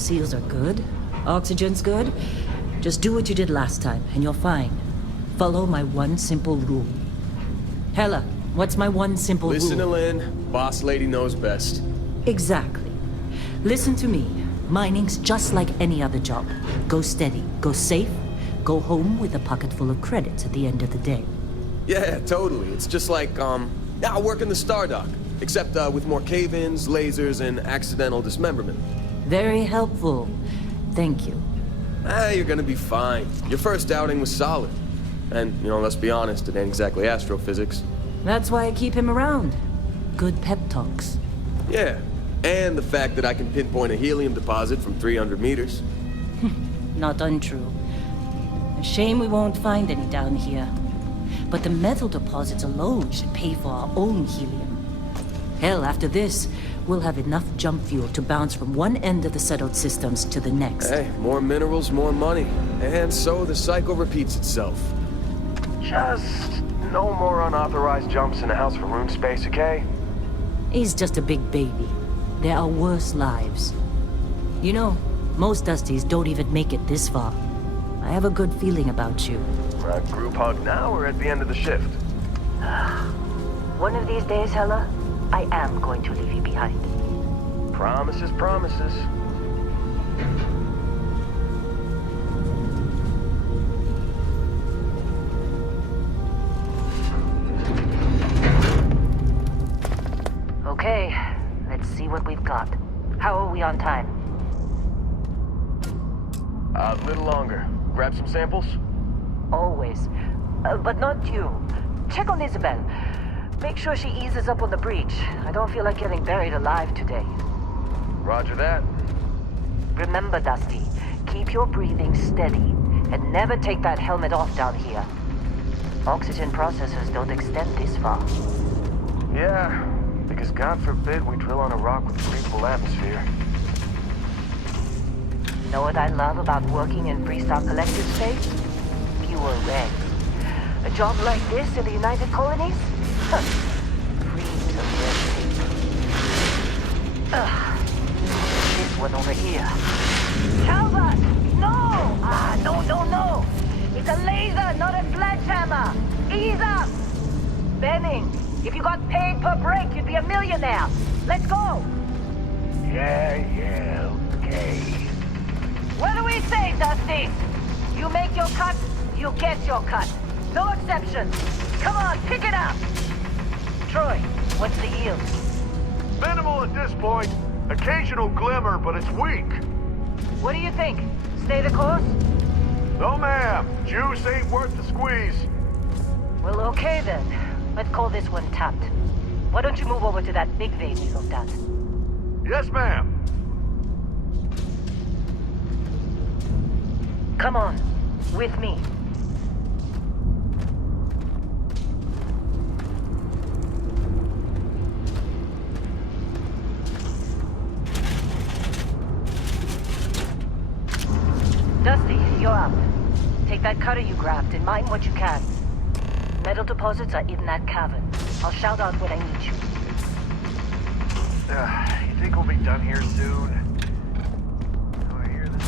Seals are good. Oxygen's good. Just do what you did last time, and you're fine. Follow my one simple rule. Hella, what's my one simple rule? Listen to Lynn. Boss lady knows best. Exactly. Listen to me. Mining's just like any other job. Go steady, go safe, go home with a pocket full of credits at the end of the day. Yeah, totally. It's just like, I work in the Stardock. Except, with more cave-ins, lasers, and accidental dismemberment. Very helpful. Thank you. You're gonna be fine. Your first outing was solid. And, let's be honest, it ain't exactly astrophysics. That's why I keep him around. Good pep talks. Yeah, and the fact that I can pinpoint a helium deposit from 300 meters. Not untrue. A shame we won't find any down here. But the metal deposits alone should pay for our own helium. Hell, after this, we'll have enough jump fuel to bounce from one end of the settled systems to the next. Hey, more minerals, more money. And so the cycle repeats itself. Just no more unauthorized jumps in the house for room space, okay? He's just a big baby. There are worse lives. You know, most Dusties don't even make it this far. I have a good feeling about you. Group hug now or at the end of the shift? One of these days, Hella, I am going to leave you behind. Promises, promises. Okay, let's see what we've got. How are we on time? A little longer. Grab some samples? Always. But not you. Check on Isabel. Make sure she eases up on the breach. I don't feel like getting buried alive today. Roger that. Remember, Dusty, keep your breathing steady and never take that helmet off down here. Oxygen processors don't extend this far. Yeah, because God forbid we drill on a rock with a breathable atmosphere. Know what I love about working in Freestar Collective space? Pure red. A job like this in the United Colonies? Free to red. This one over here. Calvert! No! No! It's a laser, not a sledgehammer! Ease up! Benning, if you got paid per break, you'd be a millionaire. Let's go! Yeah, okay. What do we say, Dusty? You make your cut, you get your cut. No exceptions. Come on, pick it up! Troy, what's the yield? Minimal at this point. Occasional glimmer, but it's weak. What do you think? Stay the course? No, ma'am. Juice ain't worth the squeeze. Well, okay then. Let's call this one tapped. Why don't you move over to that big vein we looked at? Yes, ma'am. Come on, with me. Dusty, you're up. Take that cutter you grabbed and mine what you can. Metal deposits are in that cavern. I'll shout out when I need you. You think we'll be done here soon? Do I hear this?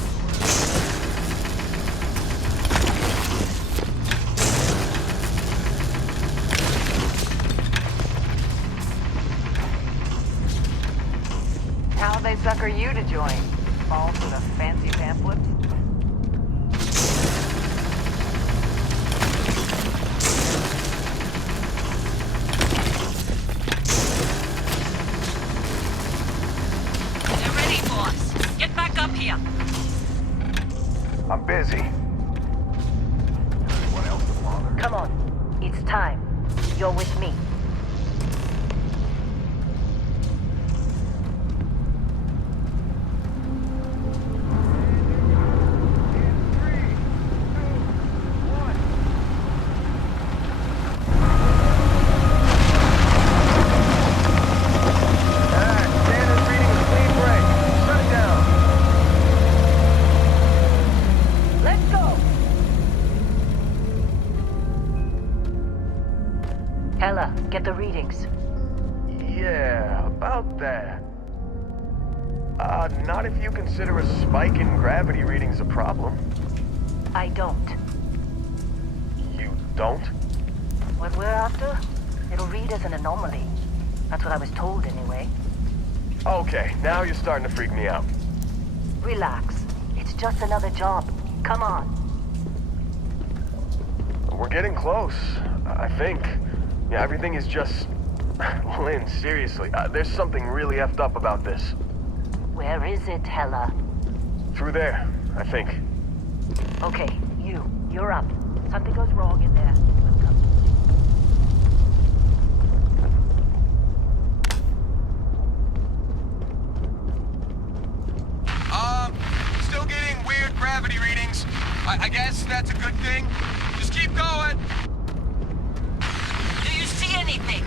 How'd they sucker you to join? Falls with a fancy pamphlet? They're ready, boss. Get back up here. I'm busy. Anyone else to bother? Come on. It's time. You're with me. Hella, get the readings. Yeah, about that. Not if you consider a spike in gravity readings a problem. I don't. You don't? What we're after, it'll read as an anomaly. That's what I was told anyway. Okay, now you're starting to freak me out. Relax. It's just another job. Come on. We're getting close, I think. Yeah, everything is just... Lynn, seriously, there's something really effed up about this. Where is it, Hella? Through there, I think. Okay, you're up. Something goes wrong in there. We'll come. Still getting weird gravity readings. I guess that's a good thing. Just keep going. Do you see anything?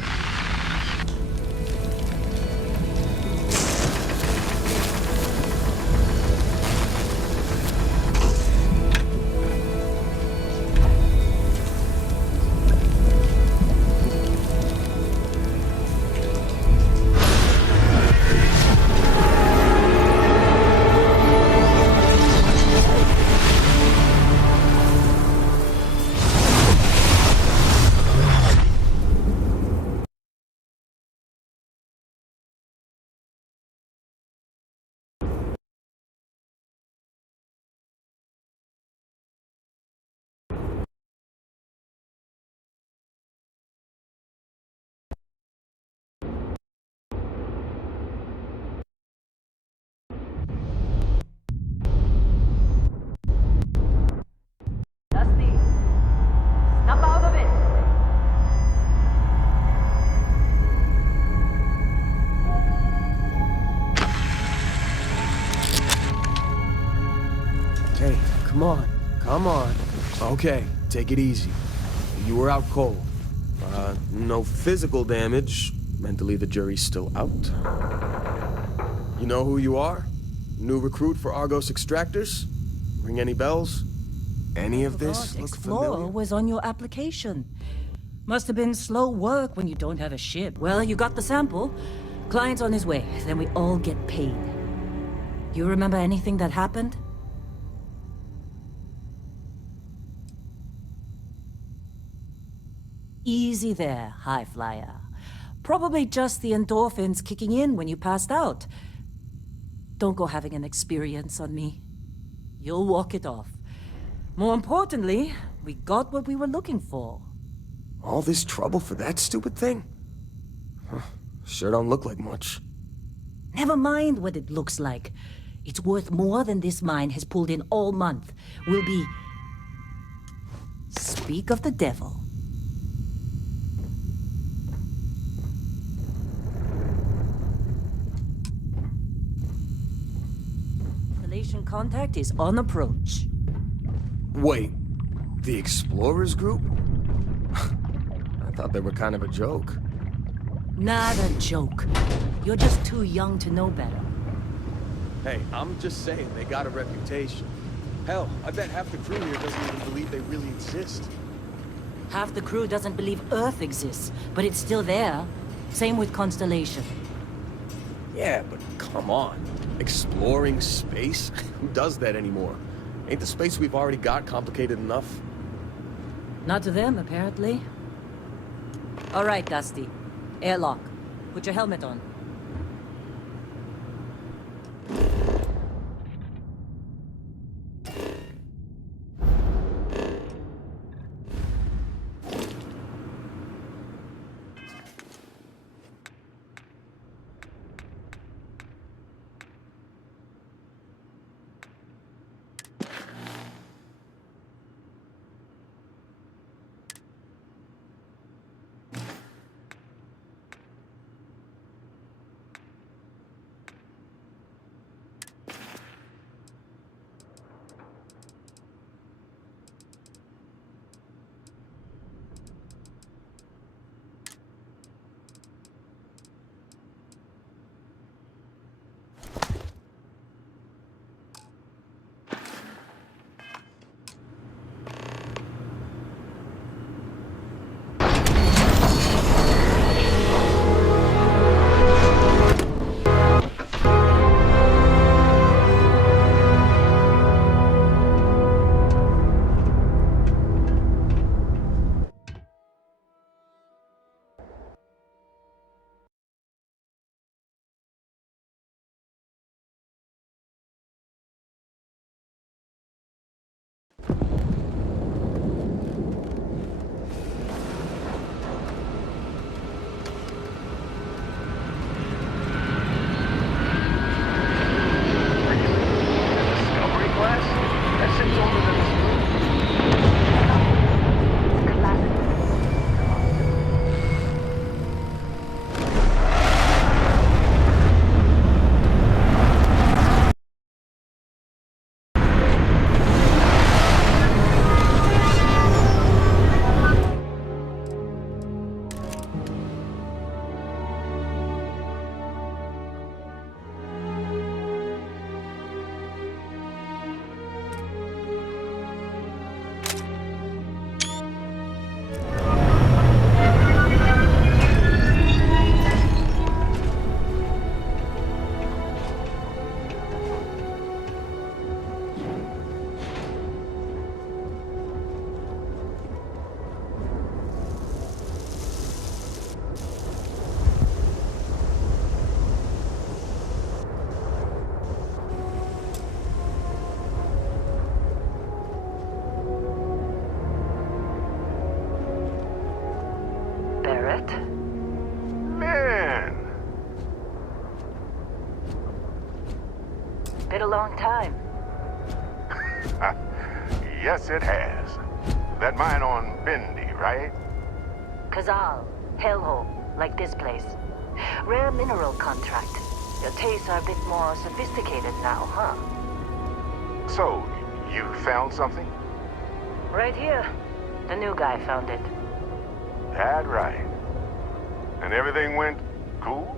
Dusty, snap out of it. Hey, come on. Come on. Okay, take it easy. You were out cold. No physical damage. Mentally, the jury's still out. You know who you are? New recruit for Argos Extractors? Ring any bells? Any of this look Explorer familiar? was on your application. Must have been slow work when you don't have a ship. Well, you got the sample. Client's on his way, then we all get paid. You remember anything that happened? Easy there, high flyer. Probably just the endorphins kicking in when you passed out. Don't go having an experience on me. You'll walk it off. More importantly, we got what we were looking for. All this trouble for that stupid thing? Huh, sure don't look like much. Never mind what it looks like. It's worth more than this mine has pulled in all month. We'll be... Speak of the devil. Constellation contact is on approach. Wait, the Explorers group? I thought they were kind of a joke. Not a joke. You're just too young to know better. Hey, I'm just saying they got a reputation. Hell, I bet half the crew here doesn't even believe they really exist. Half the crew doesn't believe Earth exists, but it's still there. Same with Constellation. Yeah, but come on. Exploring space? Who does that anymore? Ain't the space we've already got complicated enough? Not to them, apparently. All right, Dusty. Airlock. Put your helmet on. a long time. Yes, it has. That mine on Bendy, right? Kazal, hellhole, like this place. Rare mineral contract. Your tastes are a bit more sophisticated now, huh? So, you found something? Right here. The new guy found it. That right. And everything went cool?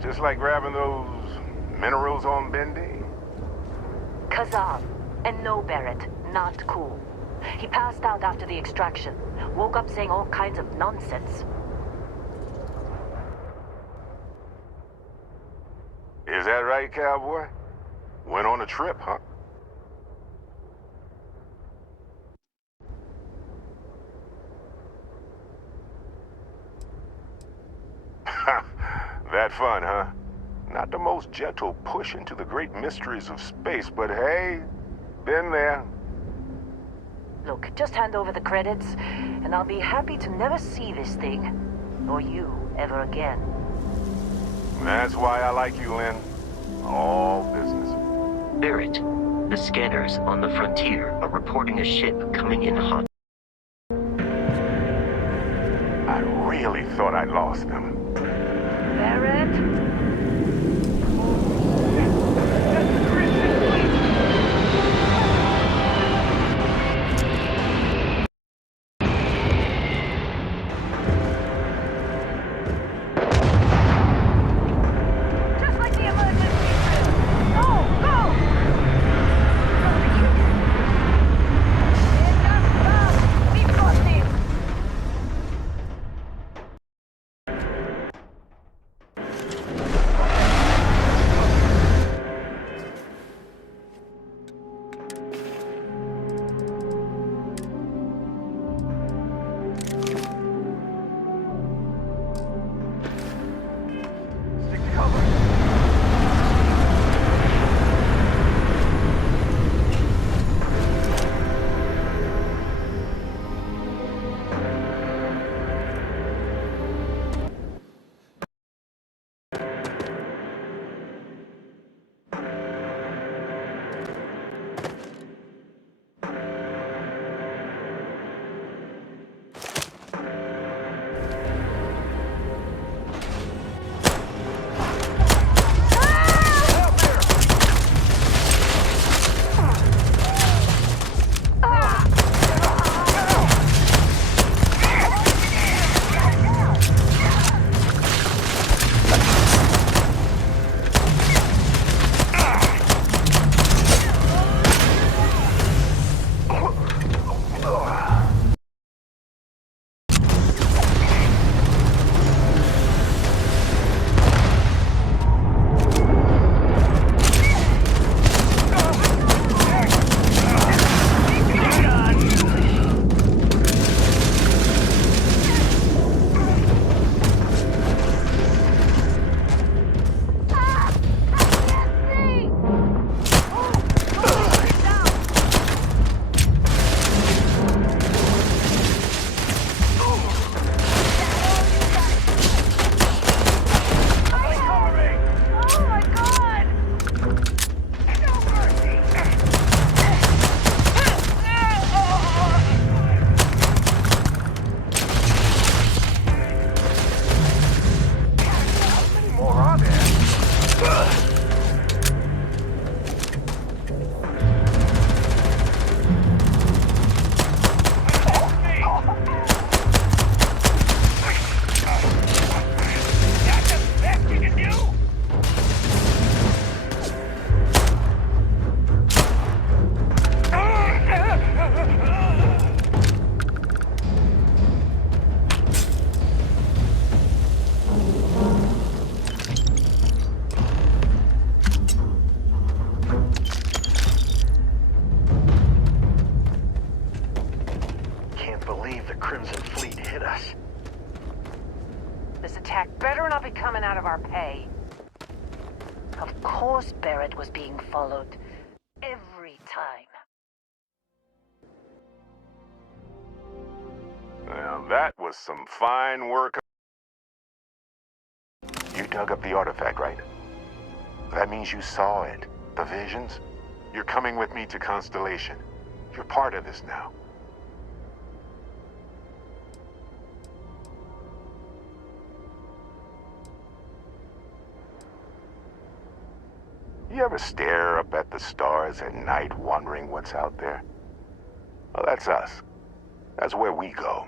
Just like grabbing those minerals on Bendy? Kazal, and no Barrett, not cool. He passed out after the extraction. Woke up saying all kinds of nonsense. Is that right, cowboy? Went on a trip, huh? That fun, huh? Not the most gentle push into the great mysteries of space, but hey, been there. Look, just hand over the credits, and I'll be happy to never see this thing, or you, ever again. That's why I like you, Lynn. All business. Barrett, the scanners on the frontier are reporting a ship coming in hot. I really thought I'd lost them. Barrett? Just like the emergency drill. Go! Go! Enough stuff! We've got this! Stick to cover. Oh my god! No mercy! How many more are there? That's the best you can do? Can't believe the Crimson Fleet hit us. This attack better not be coming out of our pay. Of course Barrett was being followed. Every time. Now that was some fine work. You dug up the artifact, right? That means you saw it. The visions. You're coming with me to Constellation. You're part of this now. You ever stare up at the stars at night wondering what's out there? Well, that's us. That's where we go.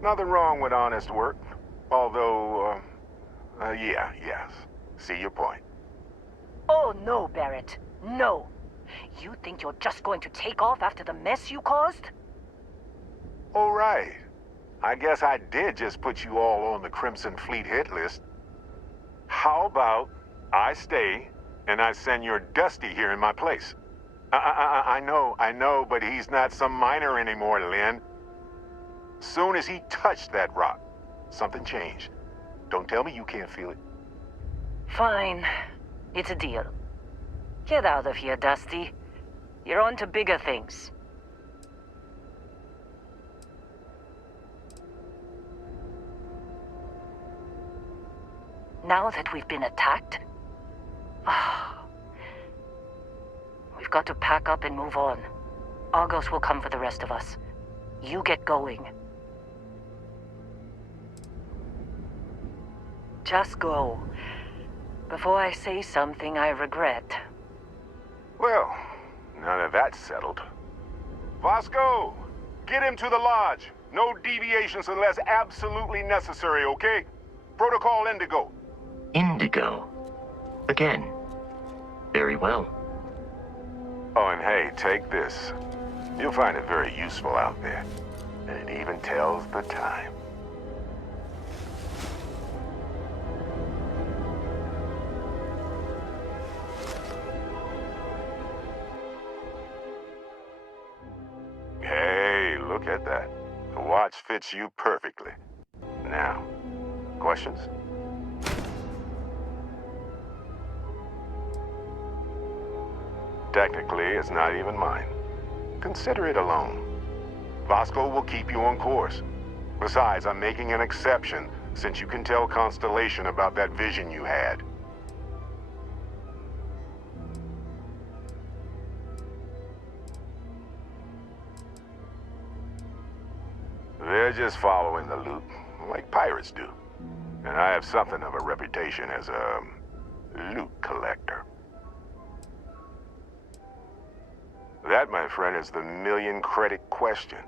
Nothing wrong with honest work. Although, yes. See your point. Oh, no, Barrett. No. You think you're just going to take off after the mess you caused? Oh, right. I guess I did just put you all on the Crimson Fleet hit list. How about I stay and I send your Dusty here in my place? I know, but he's not some miner anymore, Lynn. Soon as he touched that rock, something changed. Don't tell me you can't feel it. Fine. It's a deal. Get out of here, Dusty. You're on to bigger things. Now that we've been attacked, we've got to pack up and move on. Argos will come for the rest of us. You get going. Just go. Before I say something I regret. Well, now that that's settled. Vasco, get him to the lodge. No deviations unless absolutely necessary, okay? Protocol Indigo. Indigo. Again. Very well. Oh, and hey, take this. You'll find it very useful out there. And it even tells the time. Hey, look at that. The watch fits you perfectly. Now, questions? Technically, it's not even mine. Consider it a loan. Vasco will keep you on course. Besides, I'm making an exception since you can tell Constellation about that vision you had. They're just following the loot, like pirates do. And I have something of a reputation as a loot collector. That, my friend, is the million-credit question.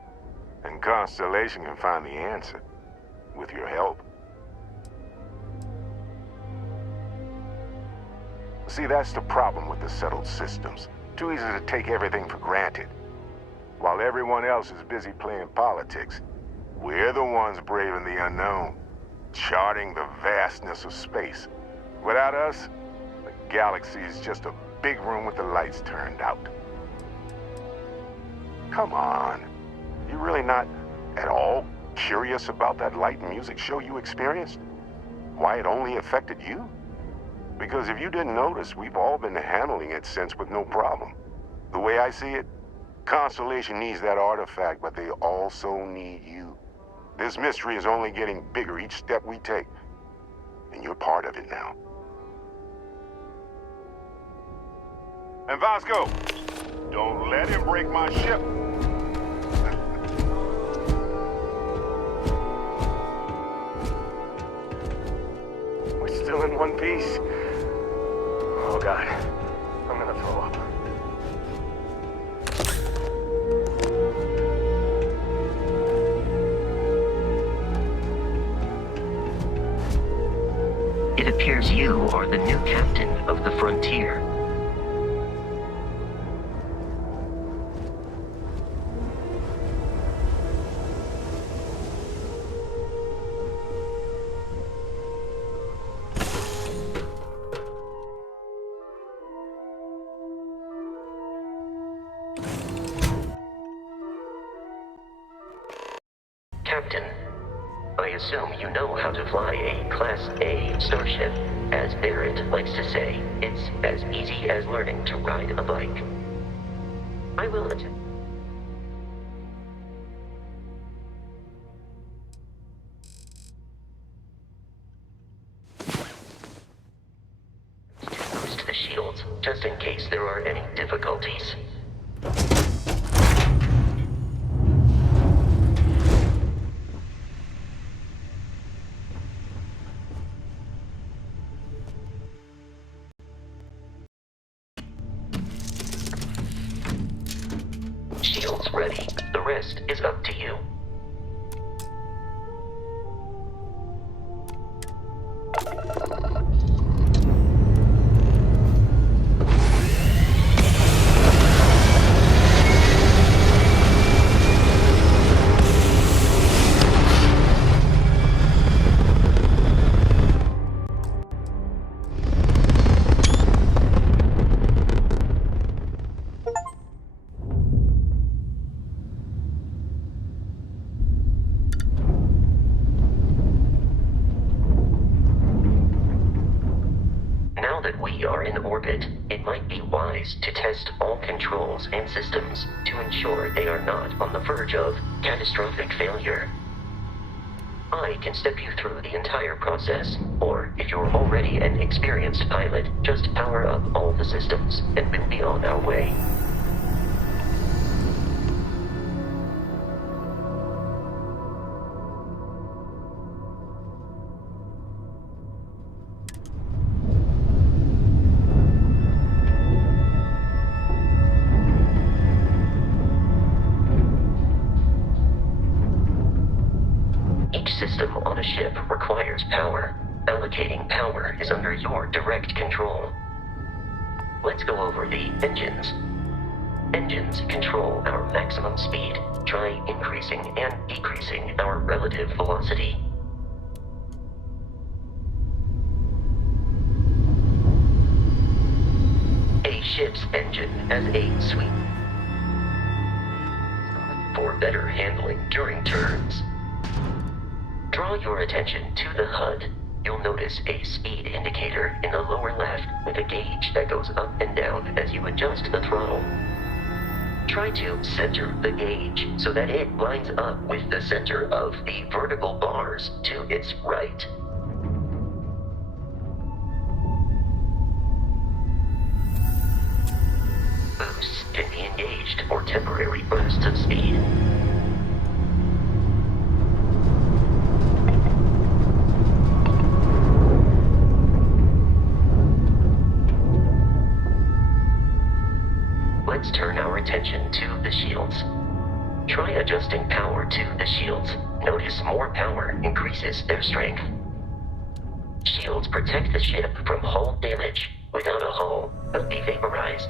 And Constellation can find the answer, with your help. See, that's the problem with the settled systems. Too easy to take everything for granted. While everyone else is busy playing politics, we're the ones braving the unknown, charting the vastness of space. Without us, the galaxy is just a big room with the lights turned out. Come on. You really not at all curious about that light and music show you experienced? Why it only affected you? Because if you didn't notice, we've all been handling it since with no problem. The way I see it, Constellation needs that artifact, but they also need you. This mystery is only getting bigger each step we take. And you're part of it now. And Vasco, don't let him break my ship. We're still in one piece. Oh, God. I'm gonna throw up. It appears you are the new captain of the Frontier. Captain, I assume you know how to fly a Class A starship. As Barrett likes to say, it's as easy as learning to ride a bike. I will attempt. To boost the shields, just in case there are any difficulties. Shields ready. The rest is up to you. Now that we are in orbit, it might be wise to test all controls and systems to ensure they are not on the verge of catastrophic failure. I can step you through the entire process, or if you're already an experienced pilot, just power up all the systems and we'll be on our way. Each system on a ship requires power. Allocating power is under your direct control. Let's go over the engines. Engines control our maximum speed. Try increasing and decreasing our relative velocity. A ship's engine has a sweep for better handling during turns. Draw your attention to the HUD. You'll notice a speed indicator in the lower left with a gauge that goes up and down as you adjust the throttle. Try to center the gauge so that it lines up with the center of the vertical bars to its right. Boosts can be engaged for temporary bursts of speed. Let's turn our attention to the shields. Try adjusting power to the shields. Notice more power increases their strength. Shields protect the ship from hull damage. Without a hull, it'll be vaporized.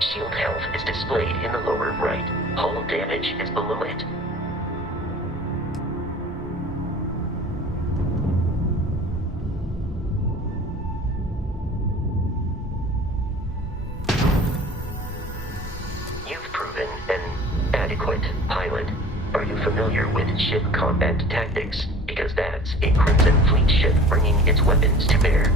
Shield health is displayed in the lower right. Hull damage is below it. Pilot, are you familiar with ship combat tactics? Because that's a Crimson Fleet ship bringing its weapons to bear.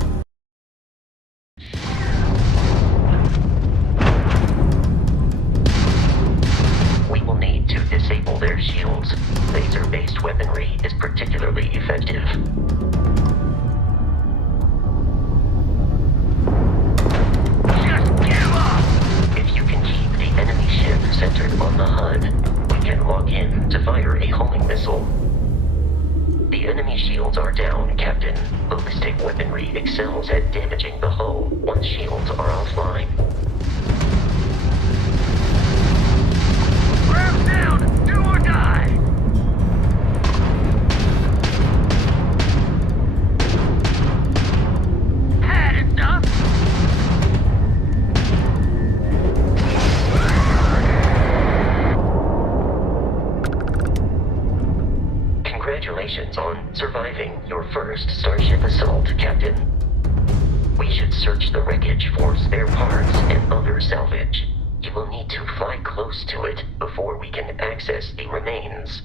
We will need to disable their shields. Laser-based weaponry is particularly effective. If you can keep the enemy ship centered on the HUD, can log in to fire a homing missile. The enemy shields are down, Captain. Ballistic weaponry excels at damaging the hull once shields are offline. Ramp down! Do or die! Had enough? Congratulations on surviving your first Starship assault, Captain. We should search the wreckage for spare parts and other salvage. You will need to fly close to it before we can access the remains.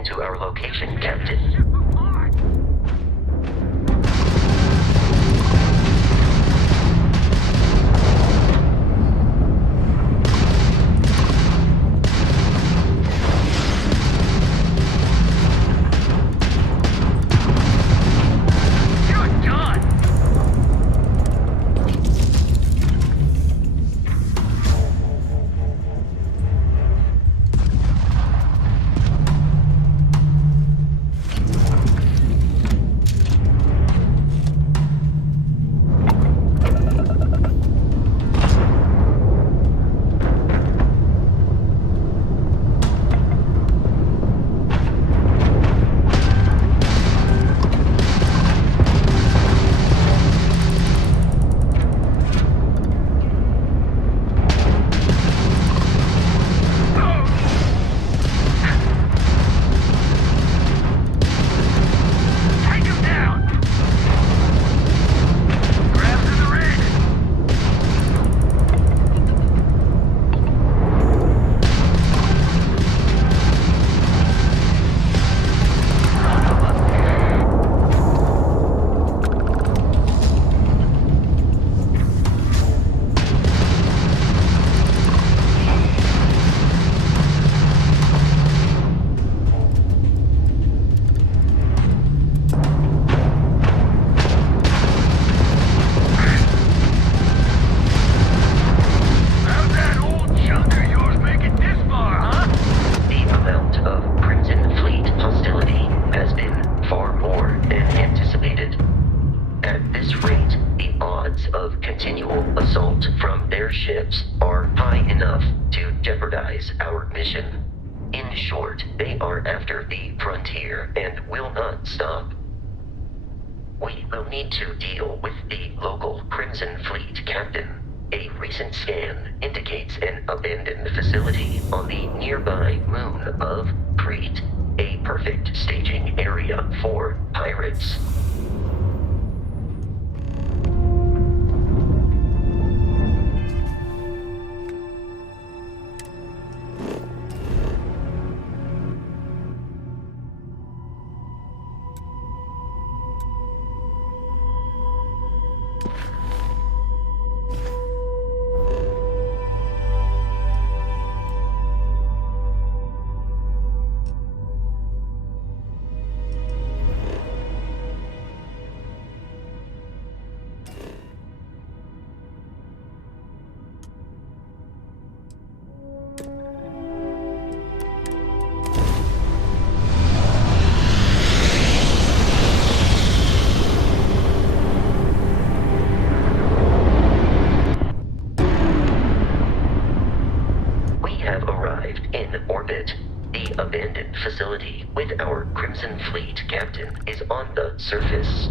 into our location, Captain. Ships are high enough to jeopardize our mission. In short, they are after the frontier and will not stop. We will need to deal with the local Crimson Fleet captain. A recent scan indicates an abandoned facility on the nearby moon of Crete, a perfect staging area for pirates. Facility with our Crimson Fleet captain is on the surface.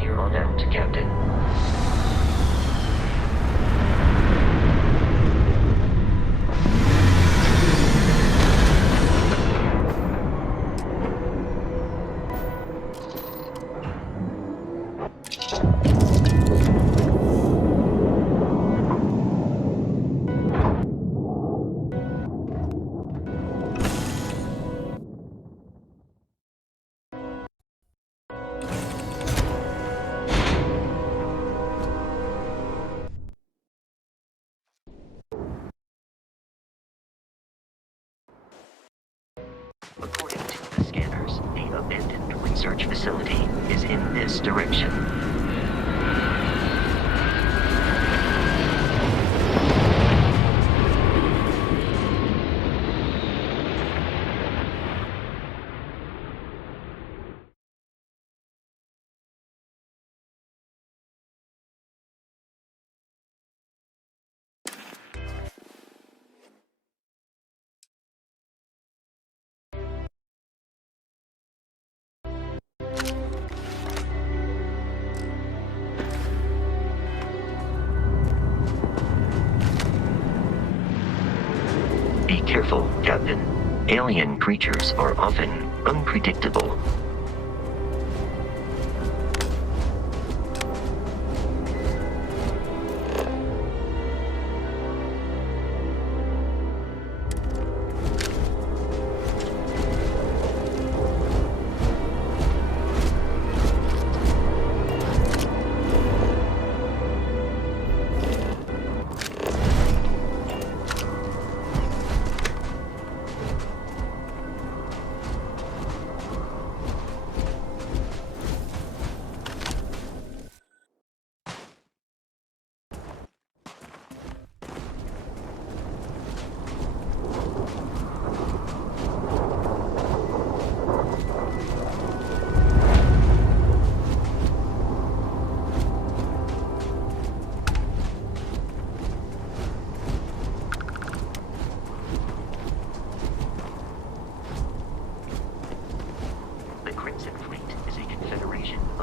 Here on out, Captain. research facility is in this direction. Be careful, Captain. Alien creatures are often unpredictable.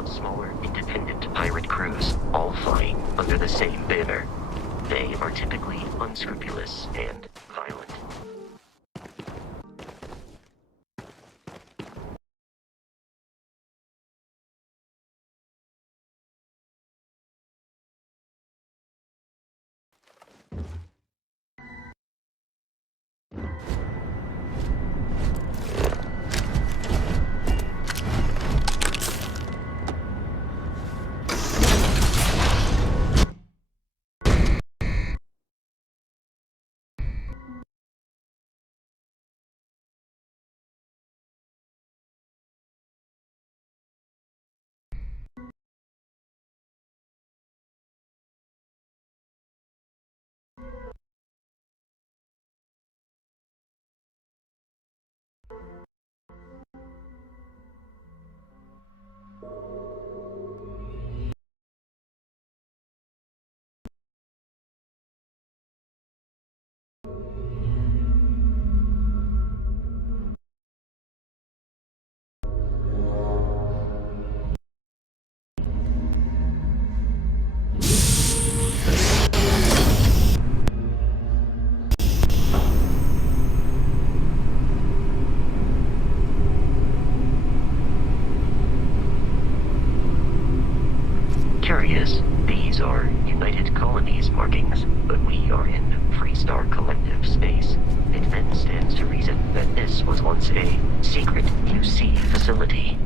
Smaller, independent pirate crews, all flying under the same banner. They are typically unscrupulous and violent. Curious, these are United Colonies markings, but we are in Freestar Collective space. It then stands to reason that this was once a secret UC facility.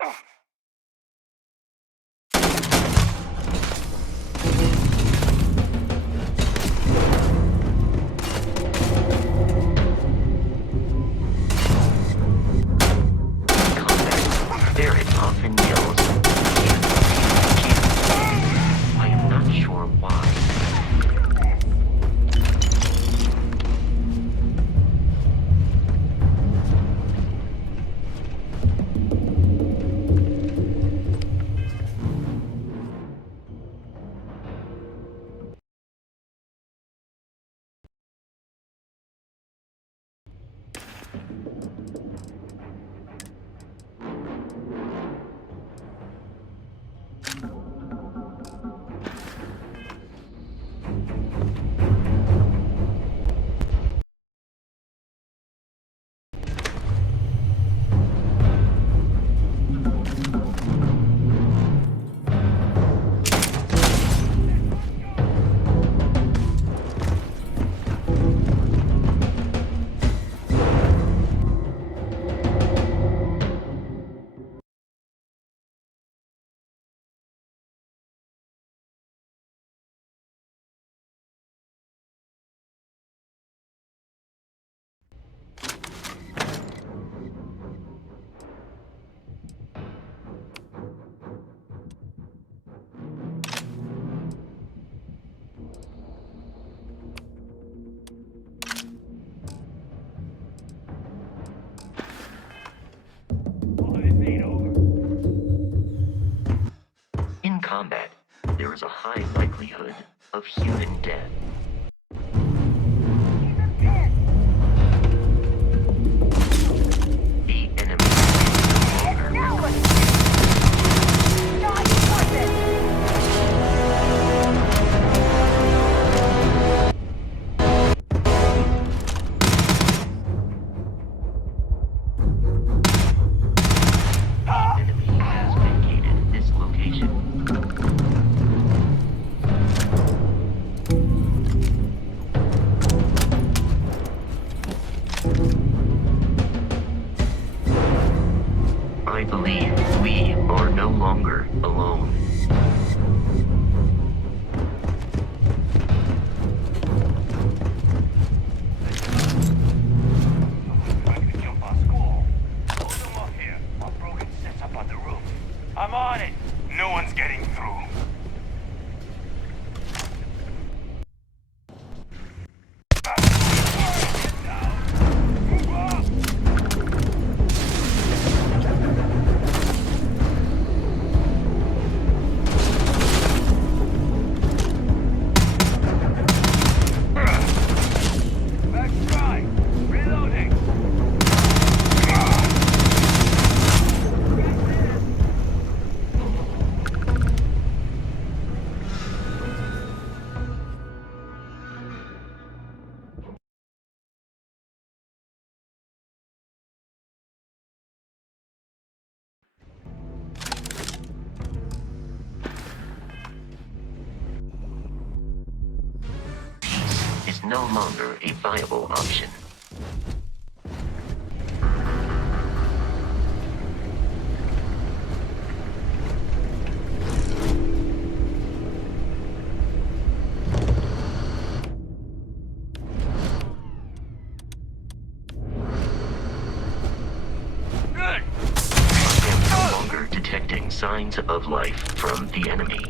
Barrett often yells, I am not sure why. In combat, there is a high likelihood of human death. The enemy is no longer enemy has vacated this location. I believe we are no longer alone. I'm on it! No one's getting through. Back strike! Reloading! Is no longer a viable option. Good! I am no longer detecting signs of life from the enemy.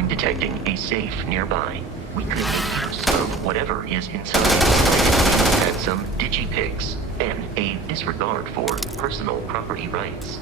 I'm detecting a safe nearby. We could make use of whatever is inside. And some digipics, and a disregard for personal property rights.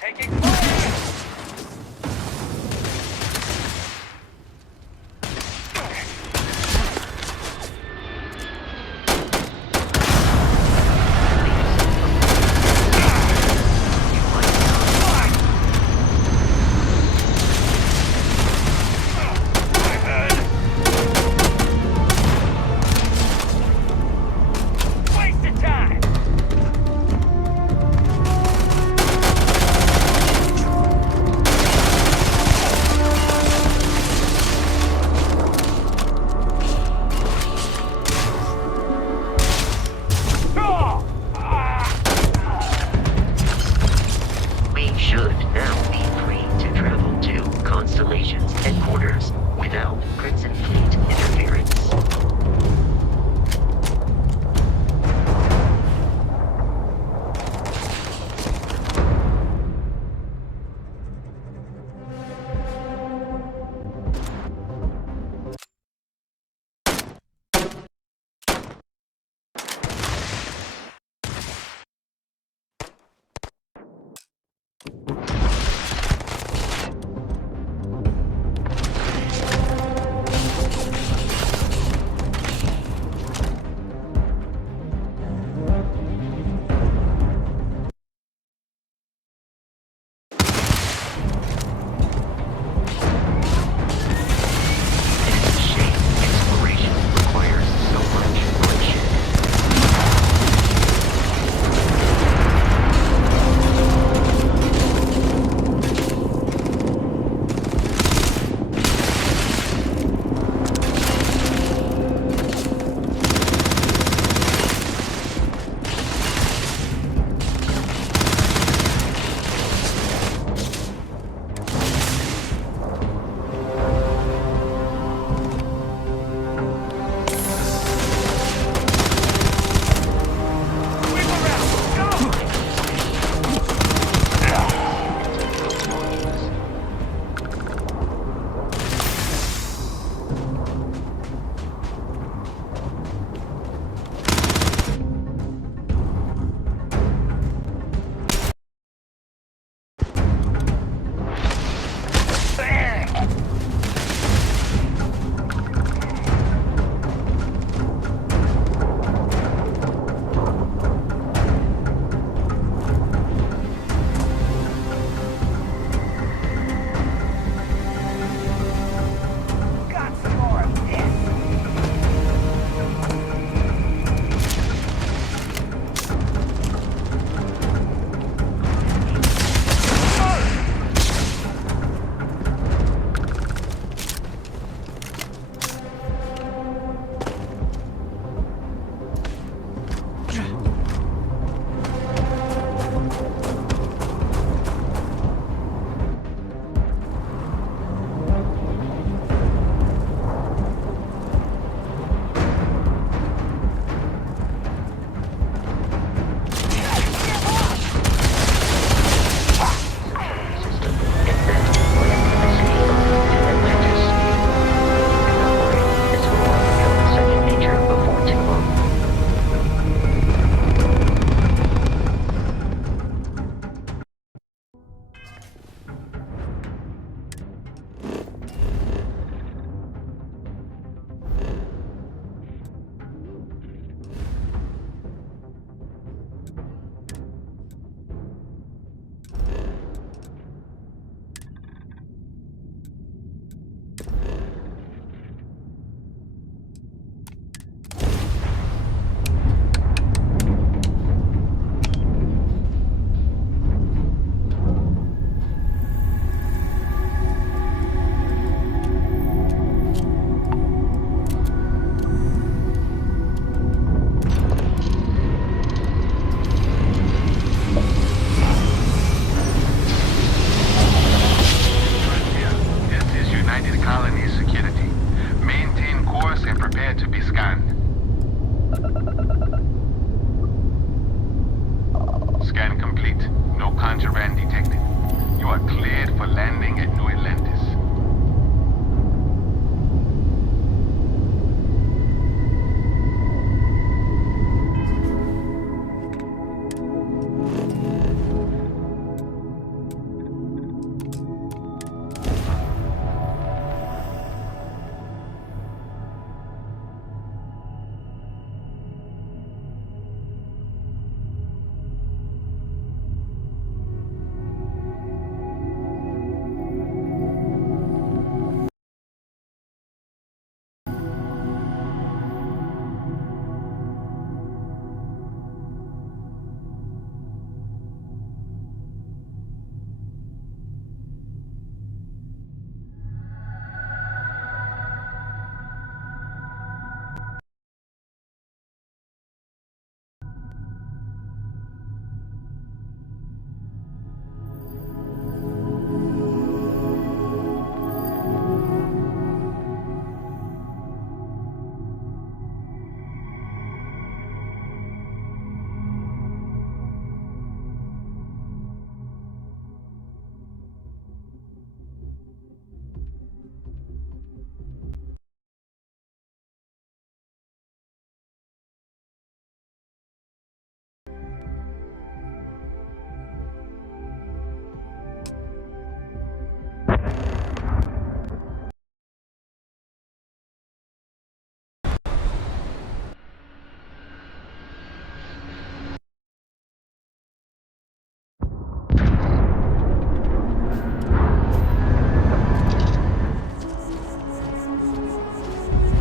Taking fire! Wasted time! We should now be free to travel to Constellation's headquarters without Crimson Fleet interference. are cleared for landing at New Atlantis.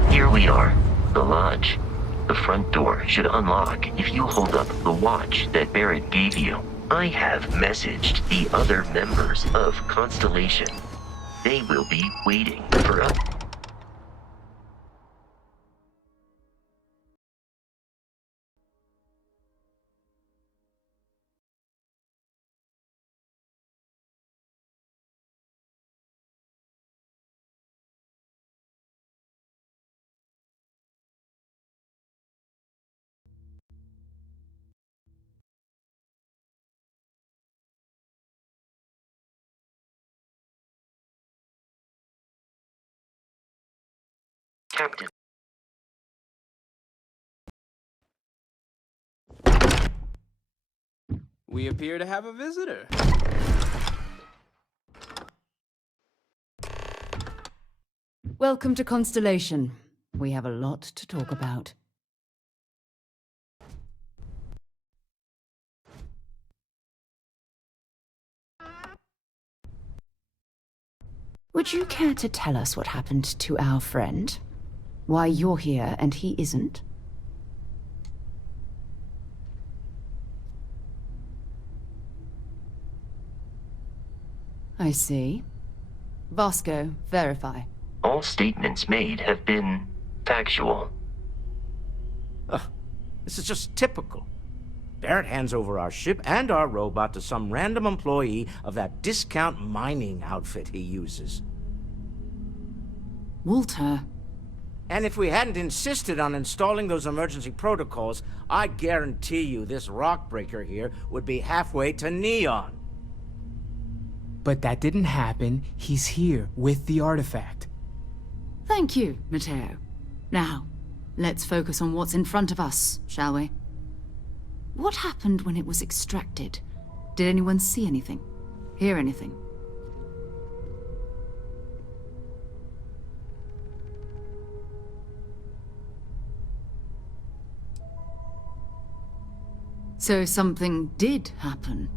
Here we are, the lodge. The front door should unlock if you hold up the watch that Barrett gave you. I have messaged the other members of Constellation. They will be waiting for us. Captain. We appear to have a visitor. Welcome to Constellation. We have a lot to talk about. Would you care to tell us what happened to our friend? Why you're here and he isn't? I see. Vasco, verify. All statements made have been factual. This is just typical. Barrett hands over our ship and our robot to some random employee of that discount mining outfit he uses. Walter. And if we hadn't insisted on installing those emergency protocols, I guarantee you this rock breaker here would be halfway to Neon. But that didn't happen. He's here with the artifact. Thank you, Matteo. Now, let's focus on what's in front of us, shall we? What happened when it was extracted? Did anyone see anything? Hear anything? So something did happen.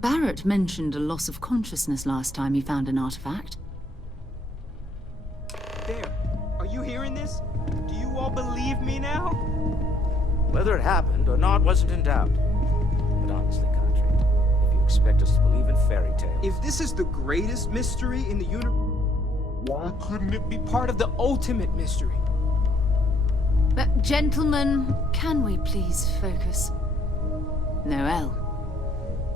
Barrett mentioned a loss of consciousness last time he found an artifact. There. Are you hearing this? Do you all believe me now? Whether it happened or not wasn't in doubt. But honestly, Contract, if you expect us to believe in fairy tales... If this is the greatest mystery in the universe, why couldn't it be part of the ultimate mystery? But gentlemen, can we please focus? Noel,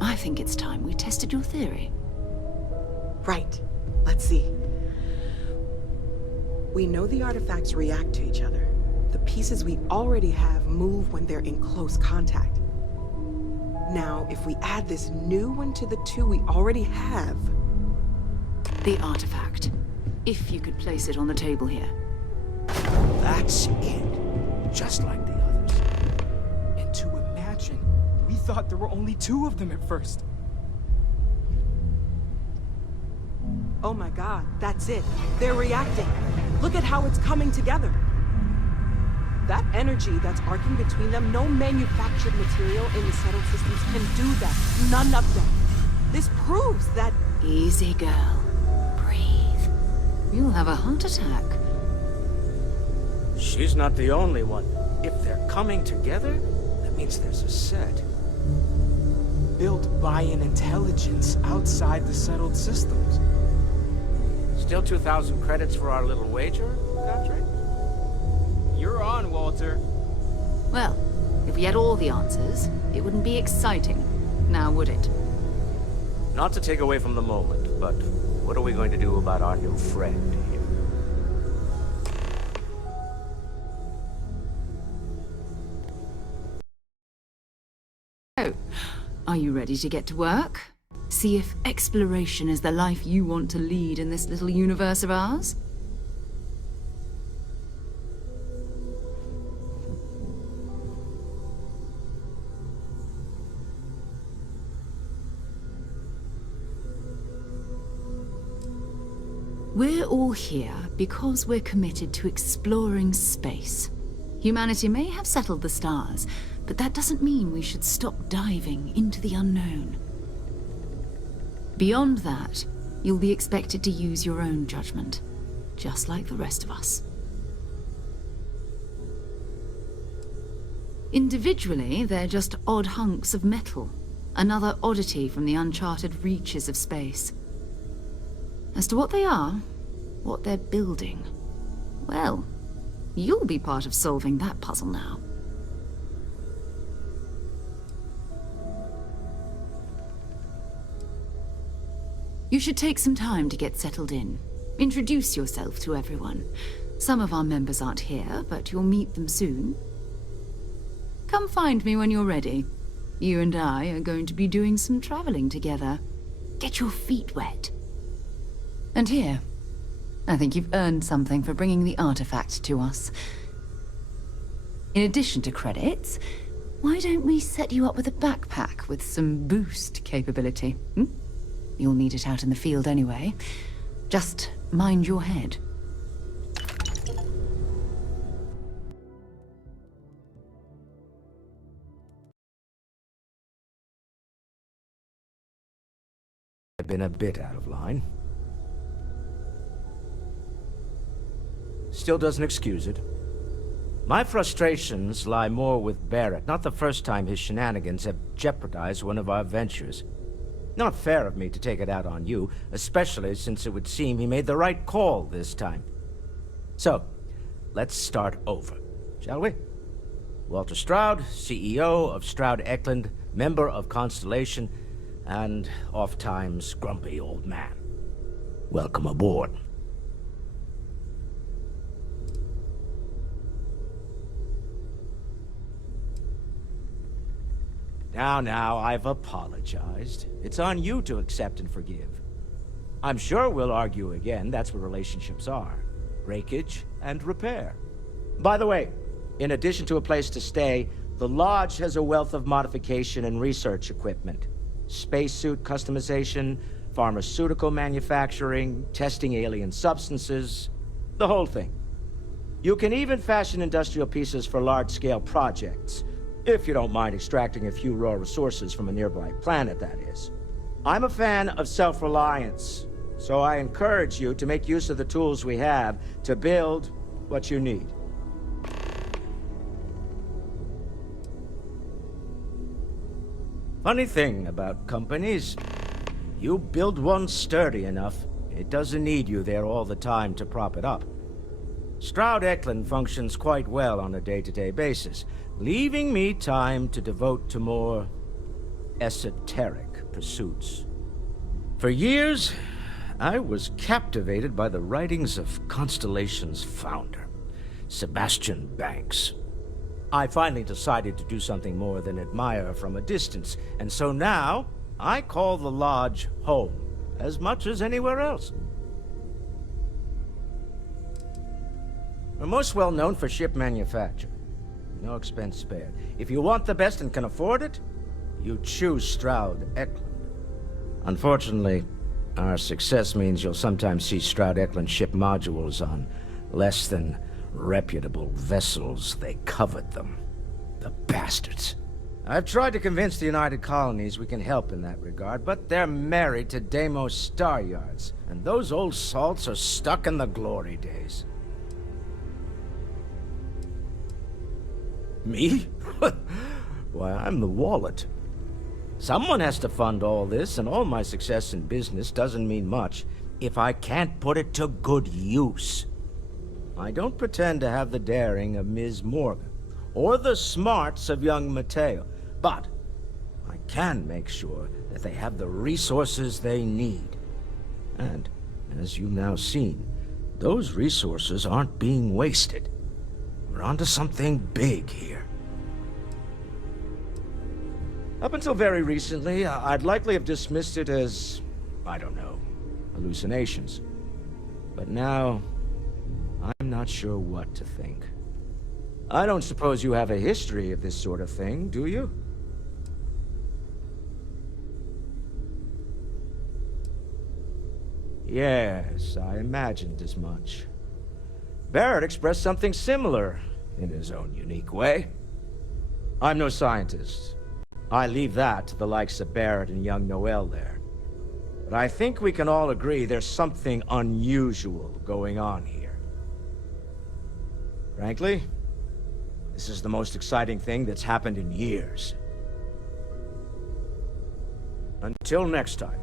I think it's time we tested your theory. Right. Let's see. We know the artifacts react to each other. The pieces we already have move when they're in close contact. Now, if we add this new one to the two we already have... The artifact. If you could place it on the table here. That's it. Just like the others. And to imagine, we thought there were only 2 of them at first. Oh my god, that's it. They're reacting. Look at how it's coming together. That energy that's arcing between them, no manufactured material in the settled systems can do that. None of them. This proves that... Easy, girl. Breathe. You'll have a heart attack. She's not the only one. If they're coming together, that means there's a set. Built by an intelligence outside the settled systems. Still 2,000 credits for our little wager, Godfrey? You're on, Walter. Well, if we had all the answers, it wouldn't be exciting. Now, would it? Not to take away from the moment, but what are we going to do about our new friend here? Oh, are you ready to get to work? See if exploration is the life you want to lead in this little universe of ours? We're all here because we're committed to exploring space. Humanity may have settled the stars, but that doesn't mean we should stop diving into the unknown. Beyond that, you'll be expected to use your own judgment, just like the rest of us. Individually, they're just odd hunks of metal, another oddity from the uncharted reaches of space. As to what they are, what they're building, well, you'll be part of solving that puzzle now. You should take some time to get settled in. Introduce yourself to everyone. Some of our members aren't here, but you'll meet them soon. Come find me when you're ready. You and I are going to be doing some traveling together. Get your feet wet. And here, I think you've earned something for bringing the artifact to us. In addition to credits, why don't we set you up with a backpack with some boost capability? You'll need it out in the field anyway. Just mind your head. I've been a bit out of line. Still doesn't excuse it. My frustrations lie more with Barrett. Not the first time his shenanigans have jeopardized one of our ventures. Not fair of me to take it out on you, especially since it would seem he made the right call this time. So, let's start over, shall we? Walter Stroud, CEO of Stroud Eklund, member of Constellation, and oft-times grumpy old man. Welcome aboard. Now, I've apologized. It's on you to accept and forgive. I'm sure we'll argue again. That's what relationships are. Breakage and repair. By the way, in addition to a place to stay, the Lodge has a wealth of modification and research equipment. Spacesuit customization, pharmaceutical manufacturing, testing alien substances, the whole thing. You can even fashion industrial pieces for large-scale projects. If you don't mind extracting a few raw resources from a nearby planet, that is. I'm a fan of self-reliance, so I encourage you to make use of the tools we have to build what you need. Funny thing about companies, you build one sturdy enough, it doesn't need you there all the time to prop it up. Stroud Eklund functions quite well on a day-to-day basis, leaving me time to devote to more esoteric pursuits. For years, I was captivated by the writings of Constellation's founder, Sebastian Banks. I finally decided to do something more than admire from a distance, and so now I call the lodge home as much as anywhere else. We're most well known for ship manufacture. No expense spared. If you want the best and can afford it, you choose Stroud-Eklund. Unfortunately, our success means you'll sometimes see Stroud-Eklund ship modules on less than reputable vessels. They covet them. The bastards. I've tried to convince the United Colonies we can help in that regard, but they're married to Deimos Star Yards, and those old salts are stuck in the glory days. Me? Why, I'm the wallet. Someone has to fund all this, and all my success in business doesn't mean much if I can't put it to good use. I don't pretend to have the daring of Ms. Morgan, or the smarts of young Matteo, but I can make sure that they have the resources they need. And, as you've now seen, those resources aren't being wasted. We're onto something big here. Up until very recently, I'd likely have dismissed it as, I don't know, hallucinations. But now, I'm not sure what to think. I don't suppose you have a history of this sort of thing, do you? Yes, I imagined as much. Barrett expressed something similar, in his own unique way. I'm no scientist. I leave that to the likes of Barrett and young Noel there. But I think we can all agree there's something unusual going on here. Frankly, this is the most exciting thing that's happened in years. Until next time.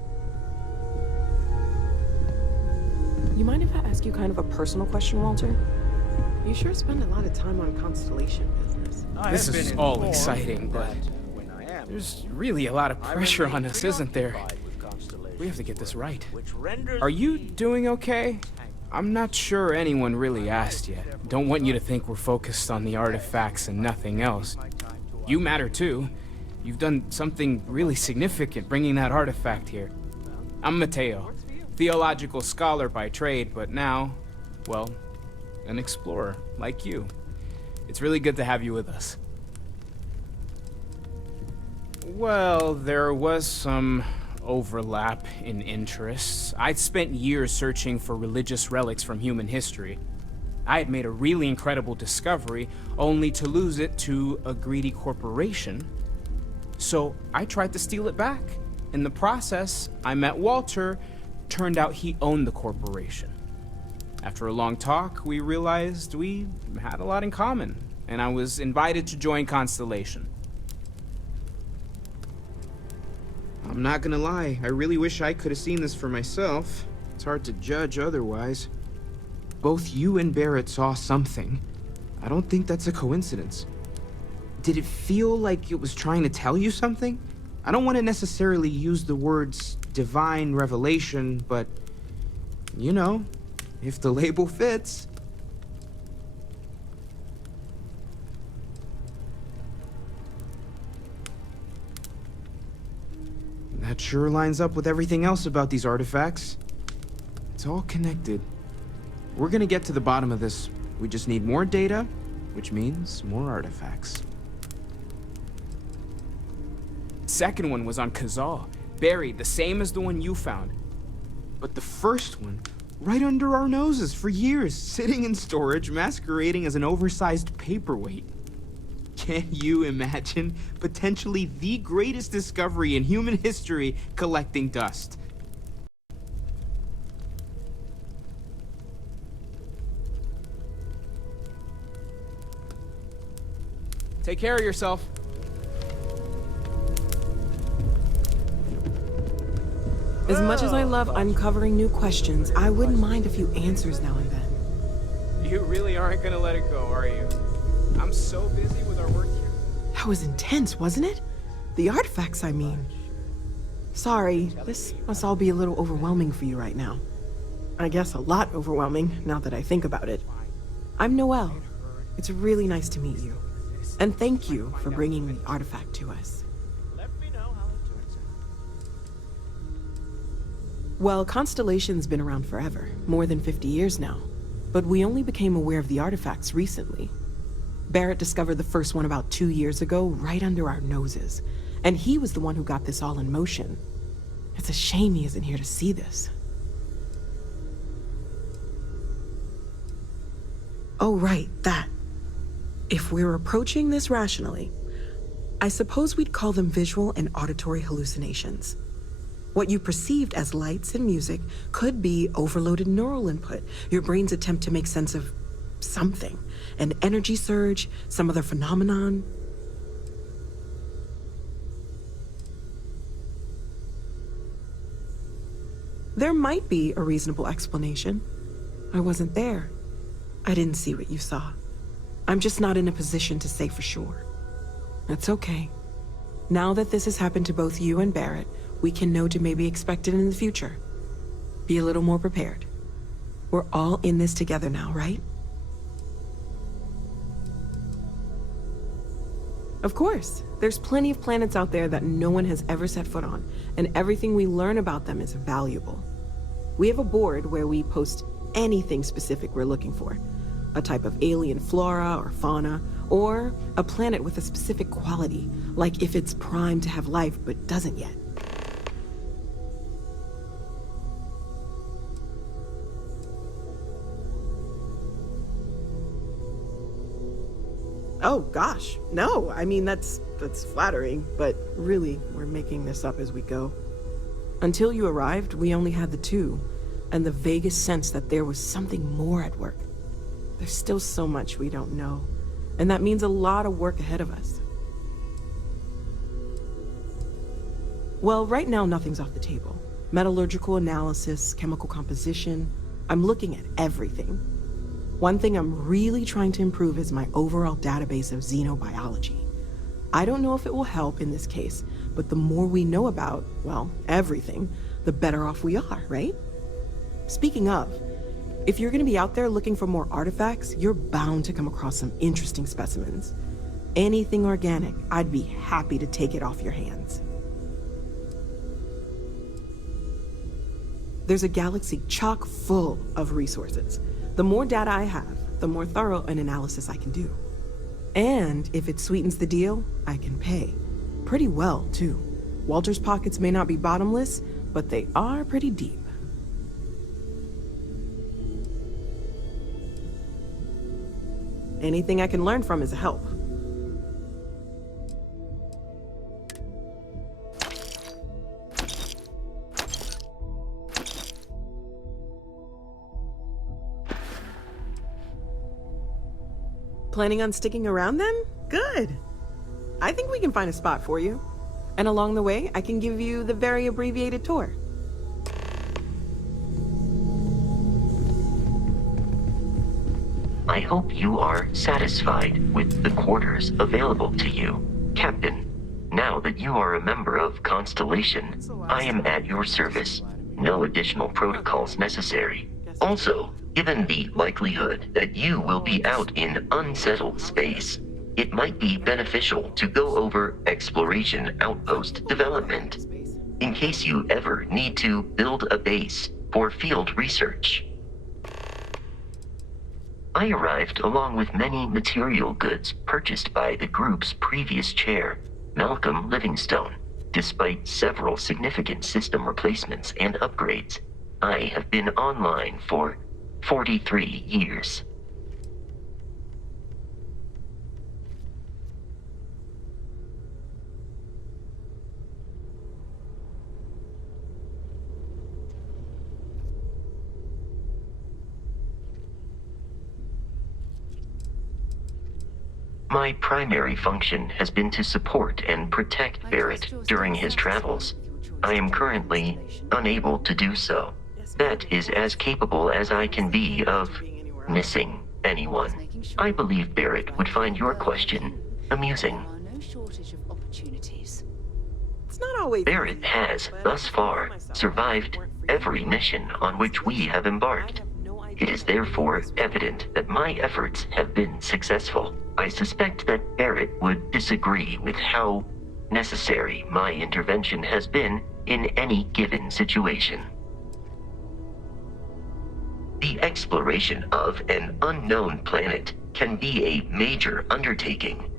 You mind if I ask you kind of a personal question, Walter? You sure spend a lot of time on Constellation business. This is all exciting, but there's really a lot of pressure on us, isn't there? We have to get this right. Are you doing okay? I'm not sure anyone really asked yet. Don't want you to think we're focused on the artifacts and nothing else. You matter too. You've done something really significant bringing that artifact here. I'm Matteo, theological scholar by trade, but now, well, an explorer like you. It's really good to have you with us. Well, there was some overlap in interests. I'd spent years searching for religious relics from human history. I had made a really incredible discovery, only to lose it to a greedy corporation. So I tried to steal it back. In the process, I met Walter. Turned out he owned the corporation. After a long talk, we realized we had a lot in common, and I was invited to join Constellation. I'm not gonna lie, I really wish I could have seen this for myself. It's hard to judge otherwise. Both you and Barrett saw something. I don't think that's a coincidence. Did it feel like it was trying to tell you something? I don't want to necessarily use the words divine revelation, but, you know, if the label fits. That sure lines up with everything else about these artifacts. It's all connected. We're gonna get to the bottom of this. We just need more data, which means more artifacts. Second one was on Kazal, buried the same as the one you found. But the first one, right under our noses for years, sitting in storage, masquerading as an oversized paperweight. Can you imagine potentially the greatest discovery in human history collecting dust? Take care of yourself. As much as I love uncovering new questions, I wouldn't mind a few answers now and then. You really aren't gonna let it go, are you? I'm so busy with our work here. That was intense, wasn't it? The artifacts, I mean. Sorry, this must all be a little overwhelming for you right now. I guess a lot overwhelming, now that I think about it. I'm Noel. It's really nice to meet you. And thank you for bringing the artifact to us. Well, Constellation's been around forever, more than 50 years now. But we only became aware of the artifacts recently. Barrett discovered the first one about 2 years ago, right under our noses. And he was the one who got this all in motion. It's a shame he isn't here to see this. Oh, right, that. If we're approaching this rationally, I suppose we'd call them visual and auditory hallucinations. What you perceived as lights and music could be overloaded neural input, your brain's attempt to make sense of something. An energy surge, some other phenomenon. There might be a reasonable explanation. I wasn't there. I didn't see what you saw. I'm just not in a position to say for sure. That's okay. Now that this has happened to both you and Barrett, we can know to maybe expect it in the future. Be a little more prepared. We're all in this together now, right? Of course. There's plenty of planets out there that no one has ever set foot on, and everything we learn about them is valuable. We have a board where we post anything specific we're looking for. A type of alien flora or fauna, or a planet with a specific quality, like if it's primed to have life but doesn't yet. Oh gosh, no, I mean that's flattering, but really, we're making this up as we go. Until you arrived, we only had the two, and the vaguest sense that there was something more at work. There's still so much we don't know, and that means a lot of work ahead of us. Well, right now nothing's off the table. Metallurgical analysis, chemical composition, I'm looking at everything. One thing I'm really trying to improve is my overall database of xenobiology. I don't know if it will help in this case, but the more we know about, well, everything, the better off we are, right? Speaking of, if you're gonna be out there looking for more artifacts, you're bound to come across some interesting specimens. Anything organic, I'd be happy to take it off your hands. There's a galaxy chock full of resources. The more data I have, the more thorough an analysis I can do. And if it sweetens the deal, I can pay. Pretty well, too. Walter's pockets may not be bottomless, but they are pretty deep. Anything I can learn from is a help. Planning on sticking around then? Good. I think we can find a spot for you. And along the way, I can give you the very abbreviated tour. I hope you are satisfied with the quarters available to you, Captain. Now that you are a member of Constellation, I am at your service. No additional protocols necessary. Also, given the likelihood that you will be out in unsettled space, it might be beneficial to go over exploration outpost development, in case you ever need to build a base for field research. I arrived along with many material goods purchased by the group's previous chair, Malcolm Livingstone. Despite several significant system replacements and upgrades, I have been online for 43 years. My primary function has been to support and protect Barrett during his travels. I am currently unable to do so. That is as capable as I can be of missing anyone. I believe Barrett would find your question amusing. Barrett has, thus far, survived every mission on which we have embarked. It is therefore evident that my efforts have been successful. I suspect that Barrett would disagree with how necessary my intervention has been in any given situation. The exploration of an unknown planet can be a major undertaking.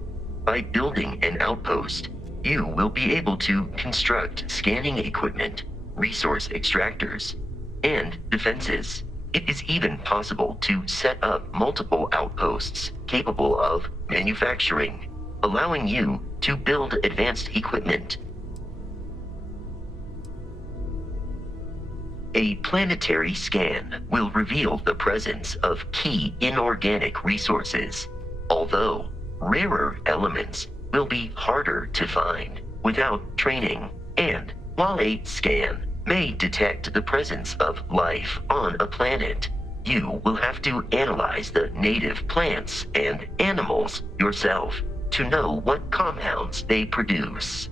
By building an outpost, you will be able to construct scanning equipment, resource extractors, and defenses. It is even possible to set up multiple outposts capable of manufacturing, allowing you to build advanced equipment. A planetary scan will reveal the presence of key inorganic resources, although rarer elements will be harder to find without training. And while a scan may detect the presence of life on a planet, you will have to analyze the native plants and animals yourself to know what compounds they produce.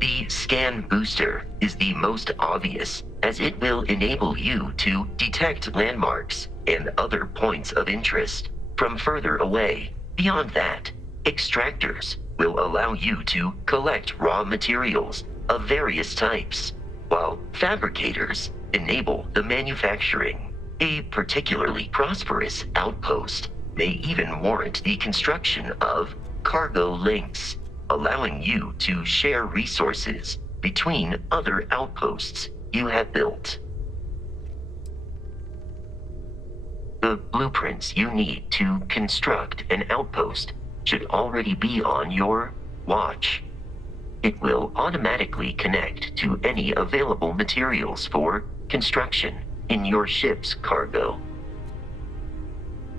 The scan booster is the most obvious, as it will enable you to detect landmarks and other points of interest from further away. Beyond that, extractors will allow you to collect raw materials of various types, while fabricators enable the manufacturing. A particularly prosperous outpost may even warrant the construction of cargo links, allowing you to share resources between other outposts you have built. The blueprints you need to construct an outpost should already be on your watch. It will automatically connect to any available materials for construction in your ship's cargo.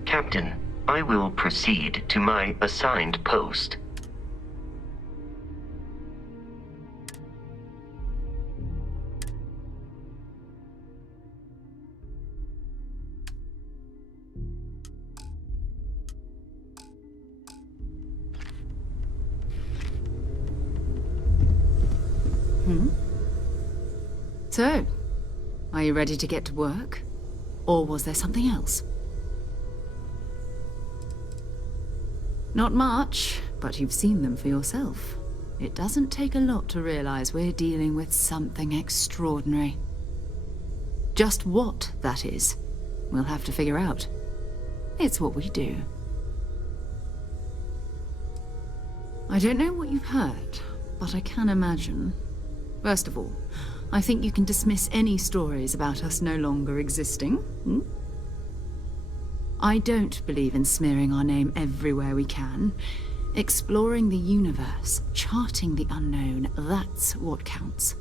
Captain, I will proceed to my assigned post. So, are you ready to get to work? Or was there something else? Not much, but you've seen them for yourself. It doesn't take a lot to realize we're dealing with something extraordinary. Just what that is, we'll have to figure out. It's what we do. I don't know what you've heard, but I can imagine. First of all, I think you can dismiss any stories about us no longer existing. I don't believe in smearing our name everywhere we can. Exploring the universe, charting the unknown, that's what counts.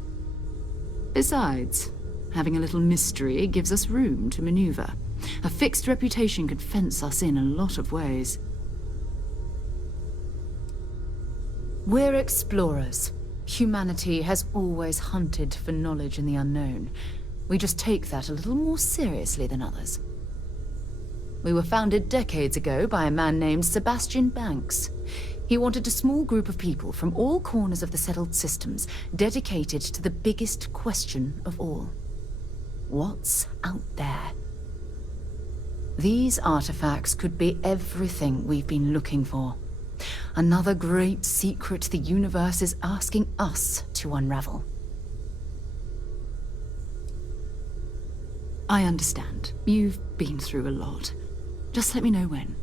Besides, having a little mystery gives us room to maneuver. A fixed reputation could fence us in a lot of ways. We're explorers. Humanity has always hunted for knowledge in the unknown. We just take that a little more seriously than others. We were founded decades ago by a man named Sebastian Banks. He wanted a small group of people from all corners of the settled systems dedicated to the biggest question of all. What's out there? These artifacts could be everything we've been looking for. Another great secret the universe is asking us to unravel. I understand. You've been through a lot. Just let me know when.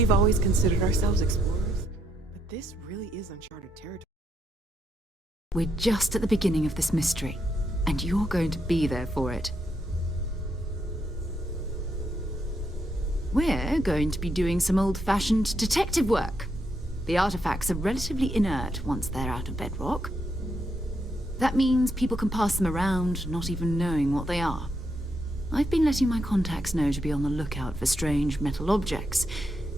We've always considered ourselves explorers, but this really is uncharted territory. We're just at the beginning of this mystery, and you're going to be there for it. We're going to be doing some old-fashioned detective work. The artifacts are relatively inert once they're out of bedrock. That means people can pass them around, not even knowing what they are. I've been letting my contacts know to be on the lookout for strange metal objects.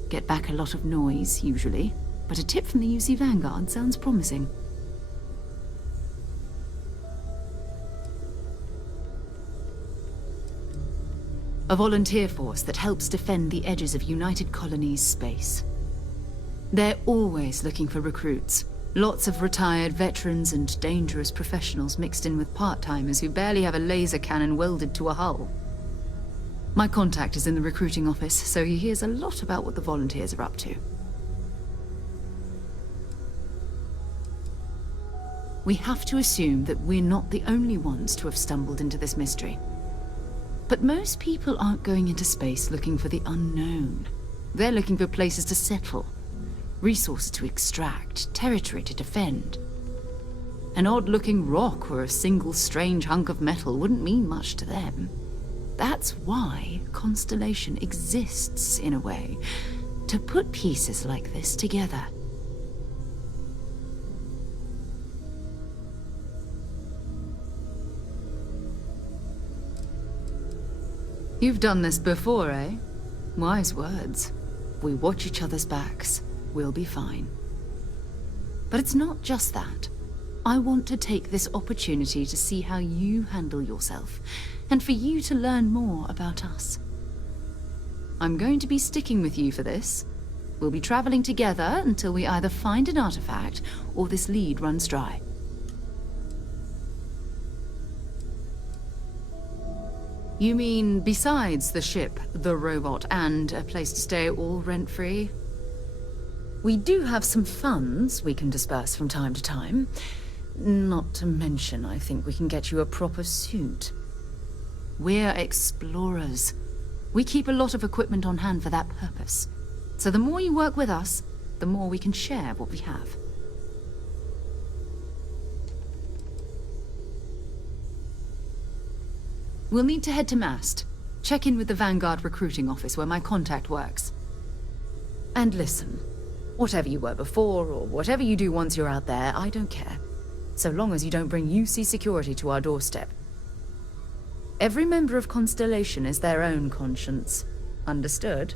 Get back a lot of noise, usually, but a tip from the UC Vanguard sounds promising. A volunteer force that helps defend the edges of United Colonies space. They're always looking for recruits. Lots of retired veterans and dangerous professionals mixed in with part-timers who barely have a laser cannon welded to a hull. My contact is in the recruiting office, so he hears a lot about what the volunteers are up to. We have to assume that we're not the only ones to have stumbled into this mystery. But most people aren't going into space looking for the unknown. They're looking for places to settle, resources to extract, territory to defend. An odd-looking rock or a single strange hunk of metal wouldn't mean much to them. That's why Constellation exists, in a way, to put pieces like this together. You've done this before, eh? Wise words. We watch each other's backs. We'll be fine. But it's not just that. I want to take this opportunity to see how you handle yourself, and for you to learn more about us. I'm going to be sticking with you for this. We'll be traveling together until we either find an artifact or this lead runs dry. You mean besides the ship, the robot, and a place to stay all rent-free? We do have some funds we can disperse from time to time. Not to mention, I think we can get you a proper suit. We're explorers. We keep a lot of equipment on hand for that purpose. So the more you work with us, the more we can share what we have. We'll need to head to Mast. Check in with the Vanguard recruiting office where my contact works. And listen, whatever you were before, or whatever you do once you're out there, I don't care. So long as you don't bring UC security to our doorstep. Every member of Constellation is their own conscience. Understood?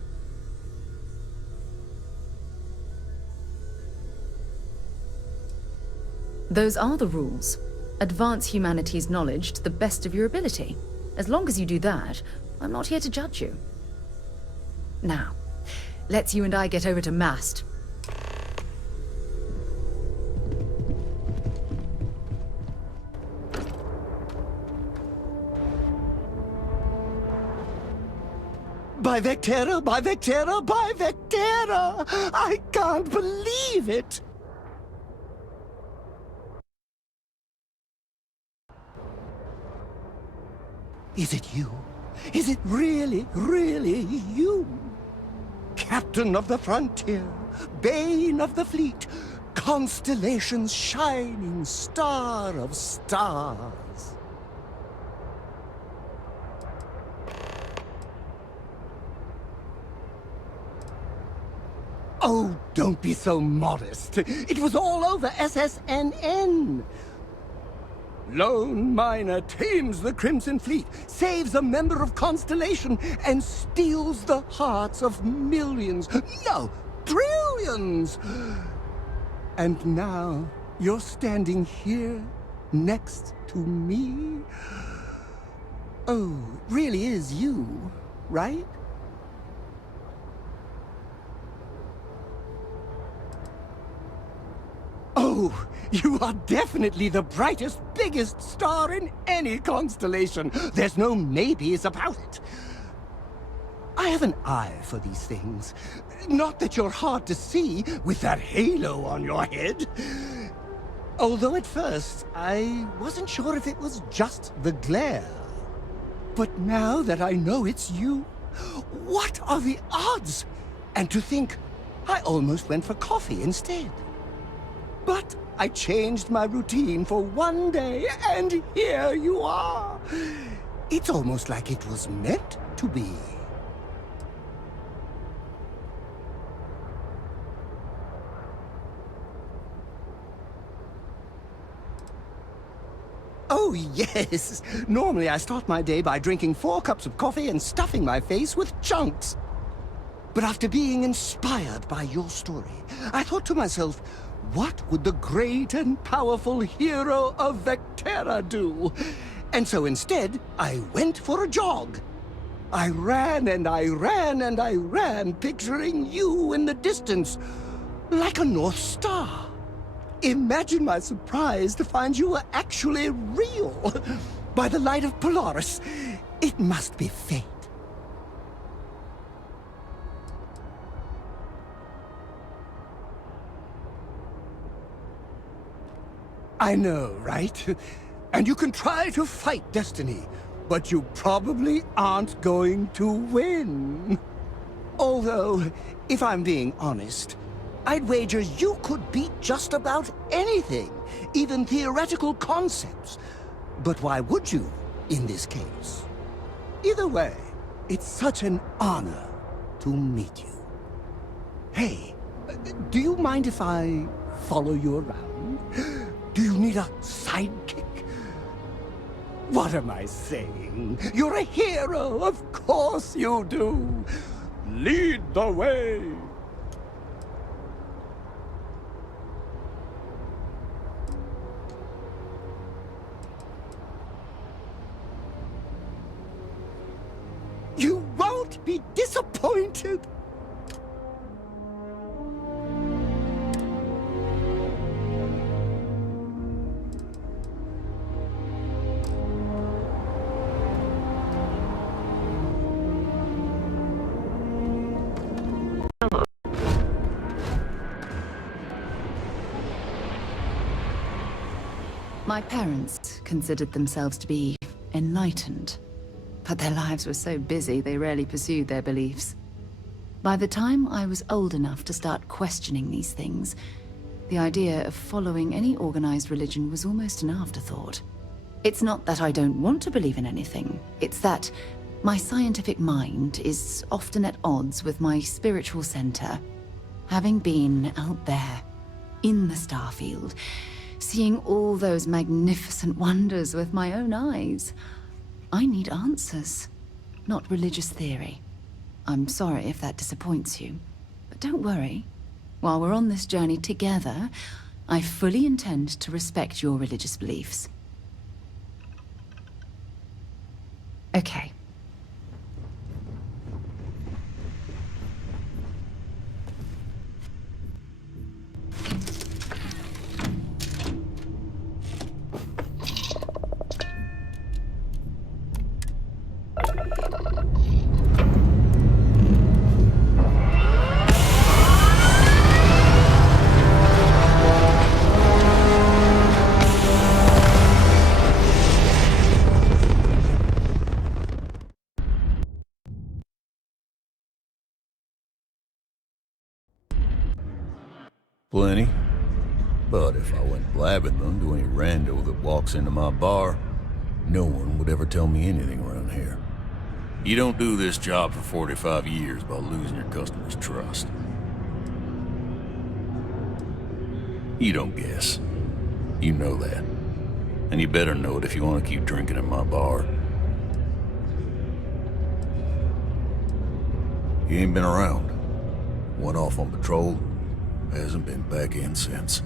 Those are the rules. Advance humanity's knowledge to the best of your ability. As long as you do that, I'm not here to judge you. Now, let's you and I get over to Mast. By Vectera, by Vectera, by Vectera! I can't believe it! Is it you? Is it really, really you? Captain of the frontier, bane of the fleet, Constellation's shining star of stars. Oh, don't be so modest. It was all over SSNN. Lone miner tames the Crimson Fleet, saves a member of Constellation, and steals the hearts of millions, no, trillions! And now you're standing here, next to me? Oh, it really is you, right? Oh, you are definitely the brightest, biggest star in any constellation. There's no maybes about it. I have an eye for these things. Not that you're hard to see with that halo on your head. Although at first, I wasn't sure if it was just the glare. But now that I know it's you, what are the odds? And to think, I almost went for coffee instead. But I changed my routine for one day, and here you are. It's almost like it was meant to be. Oh, yes. Normally I start my day by drinking 4 cups of coffee and stuffing my face with chunks. But after being inspired by your story, I thought to myself, what would the great and powerful hero of Vectera do? And so instead, I went for a jog. I ran and I ran and I ran, picturing you in the distance, like a North Star. Imagine my surprise to find you were actually real. By the light of Polaris, it must be fate. I know, right? And you can try to fight destiny, but you probably aren't going to win. Although, if I'm being honest, I'd wager you could beat just about anything, even theoretical concepts. But why would you, in this case? Either way, it's such an honor to meet you. Hey, do you mind if I follow you around? Do you need a sidekick? What am I saying? You're a hero, of course you do. Lead the way. You won't be disappointed. My parents considered themselves to be enlightened, but their lives were so busy they rarely pursued their beliefs. By the time I was old enough to start questioning these things, the idea of following any organized religion was almost an afterthought. It's not that I don't want to believe in anything, it's that my scientific mind is often at odds with my spiritual center. Having been out there, in the Starfield, seeing all those magnificent wonders with my own eyes, I need answers, not religious theory. I'm sorry if that disappoints you, but don't worry. While we're on this journey together, I fully intend to respect your religious beliefs. Okay. Plenty. But if I went blabbing them to any rando that walks into my bar, no one would ever tell me anything around here. You don't do this job for 45 years by losing your customers' trust. You don't guess. You know that. And you better know it if you want to keep drinking at my bar. You ain't been around. Went off on patrol. Hasn't been back in since.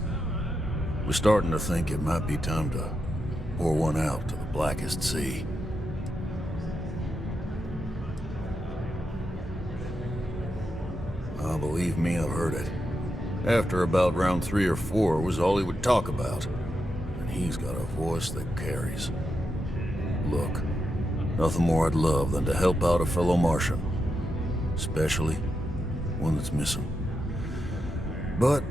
We're starting to think it might be time to pour one out to the blackest sea. Believe me, I've heard it. After about round 3 or 4 was all he would talk about. And he's got a voice that carries. Look, nothing more I'd love than to help out a fellow Martian. Especially one that's missing. But,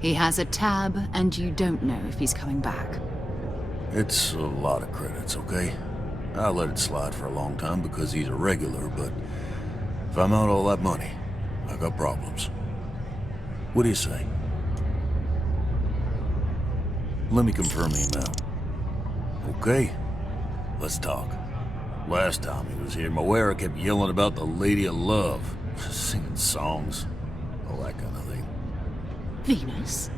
He has a tab, and you don't know if he's coming back. it's a lot of credits, okay? I let it slide for a long time because he's a regular, but if I'm out all that money, I got problems. What do you say? Let me confirm the amount. Okay, let's talk. Last time he was here, Moira kept yelling about the Lady of Love, singing songs, all that kind of thing. Venus?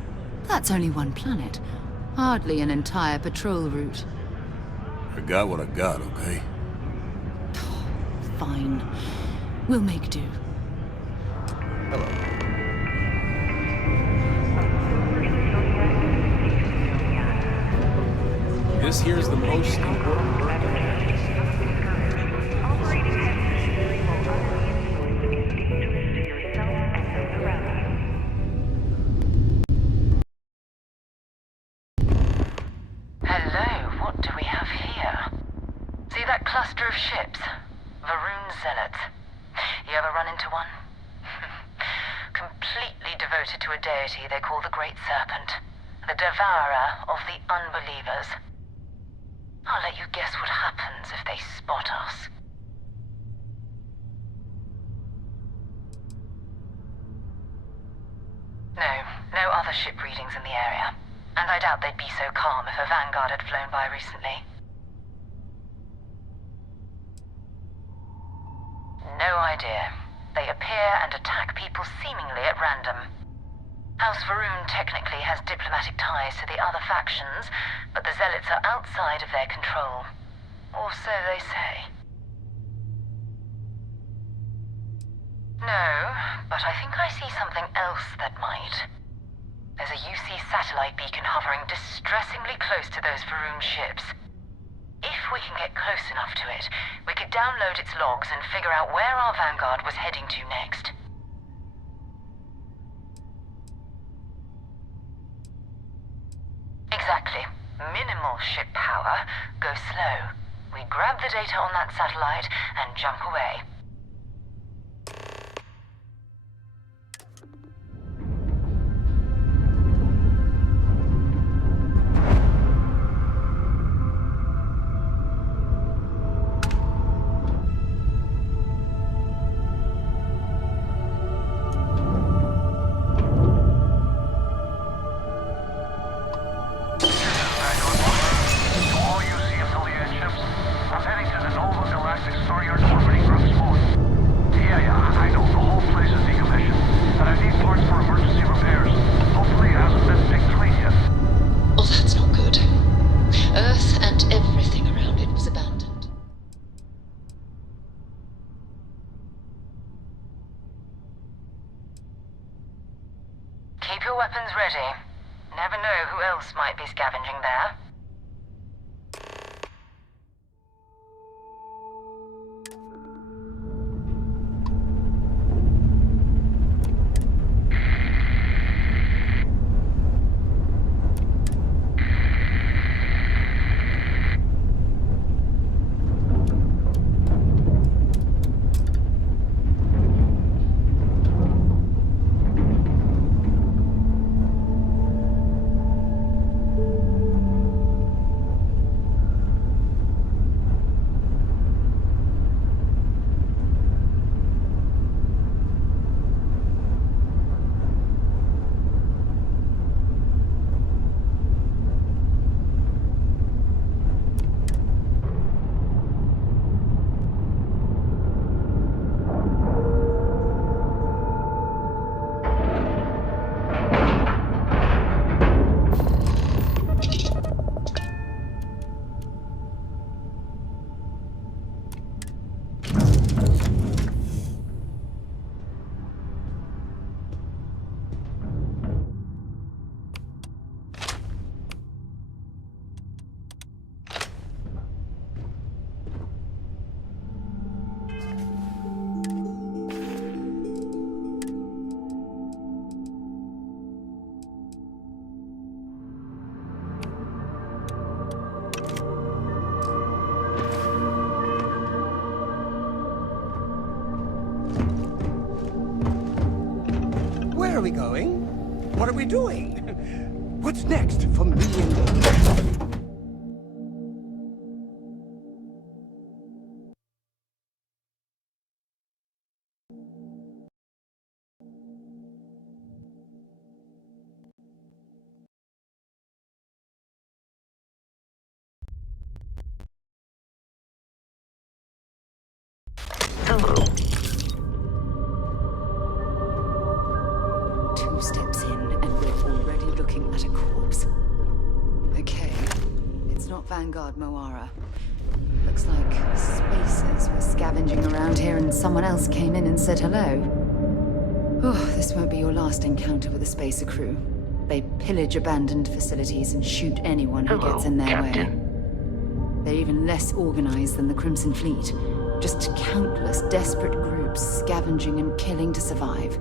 That's only one planet. Hardly an entire patrol route. I got what I got, okay? Fine. We'll make do. Hello. This here's the most important work. Hello, what do we have here? See that cluster of ships? Varun Zealots. You ever run into one? Completely devoted to a deity they call the Great Serpent, the devourer of the unbelievers. I'll let you guess what happens if they spot us. No other ship readings in the area. And I doubt they'd be so calm if a vanguard had flown by recently. No idea. They appear and attack people seemingly at random. House Varun technically has diplomatic ties to the other factions, but the Zealots are outside of their control. Or so they say. No, but I think I see something else that might. There's a UC satellite beacon hovering distressingly close to those Varun ships. If we can get close enough to it, we could download its logs and figure out where our vanguard was heading to next. Exactly. Minimal ship power. Go slow. We grab the data on that satellite and jump away. Keep your weapons ready. Never know who else might be scavenging there. Where are we going? What are we doing? What's next for me and you? steps in, and we're already looking at a corpse. Okay, it's not Vanguard Moara. Looks like spacers were scavenging around here and someone else came in and said hello. Oh, this won't be your last encounter with a spacer crew. They pillage abandoned facilities and shoot anyone who gets in their way. They're even less organized than the Crimson Fleet. Just countless desperate groups scavenging and killing to survive.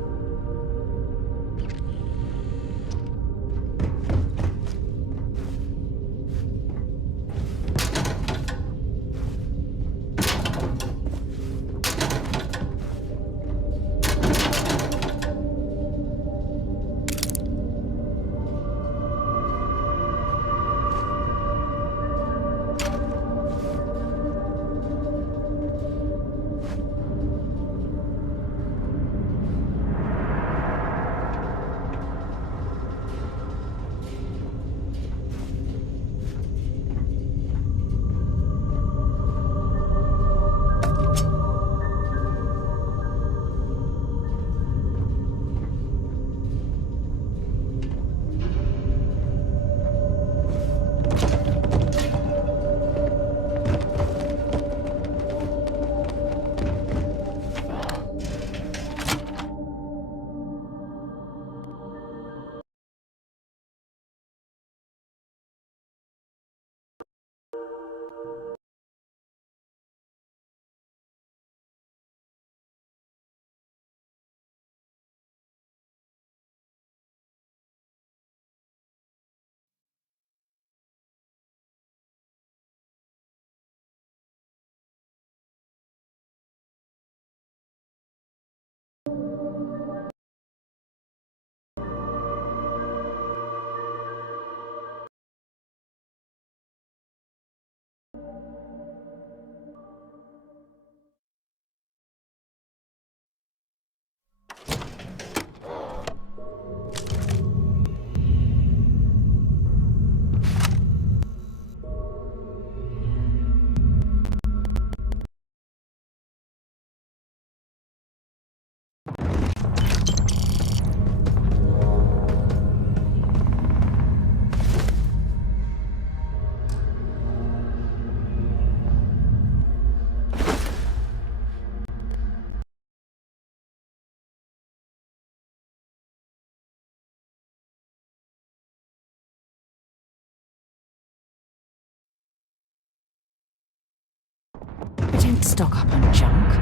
I don't stock up on junk.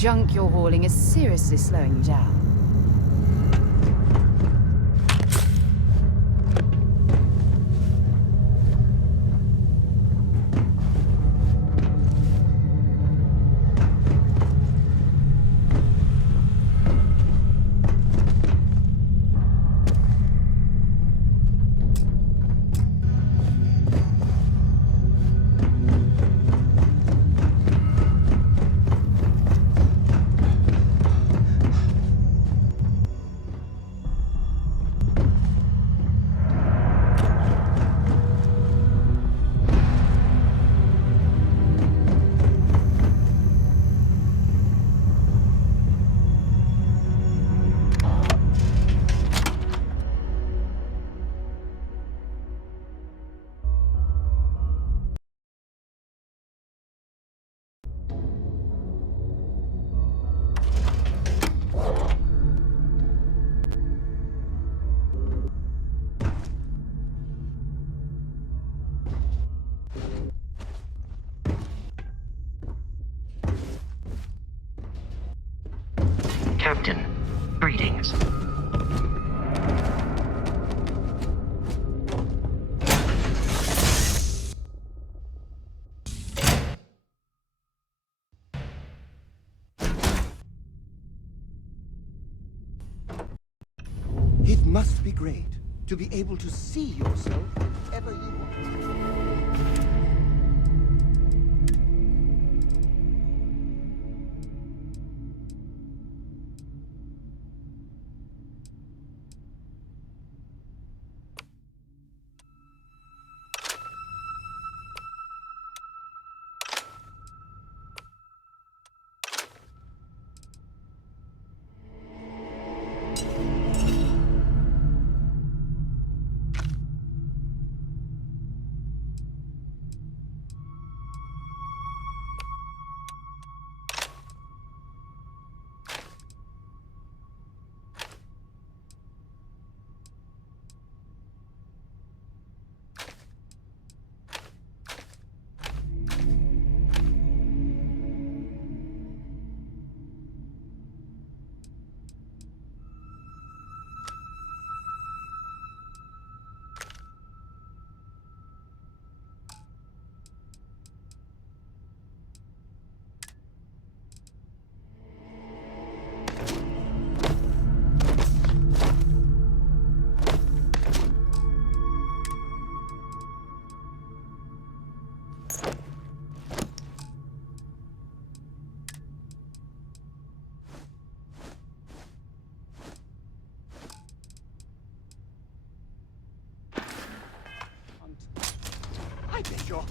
Junk you're hauling is seriously slowing you down. Captain, greetings. It must be great to be able to see yourself whenever you want.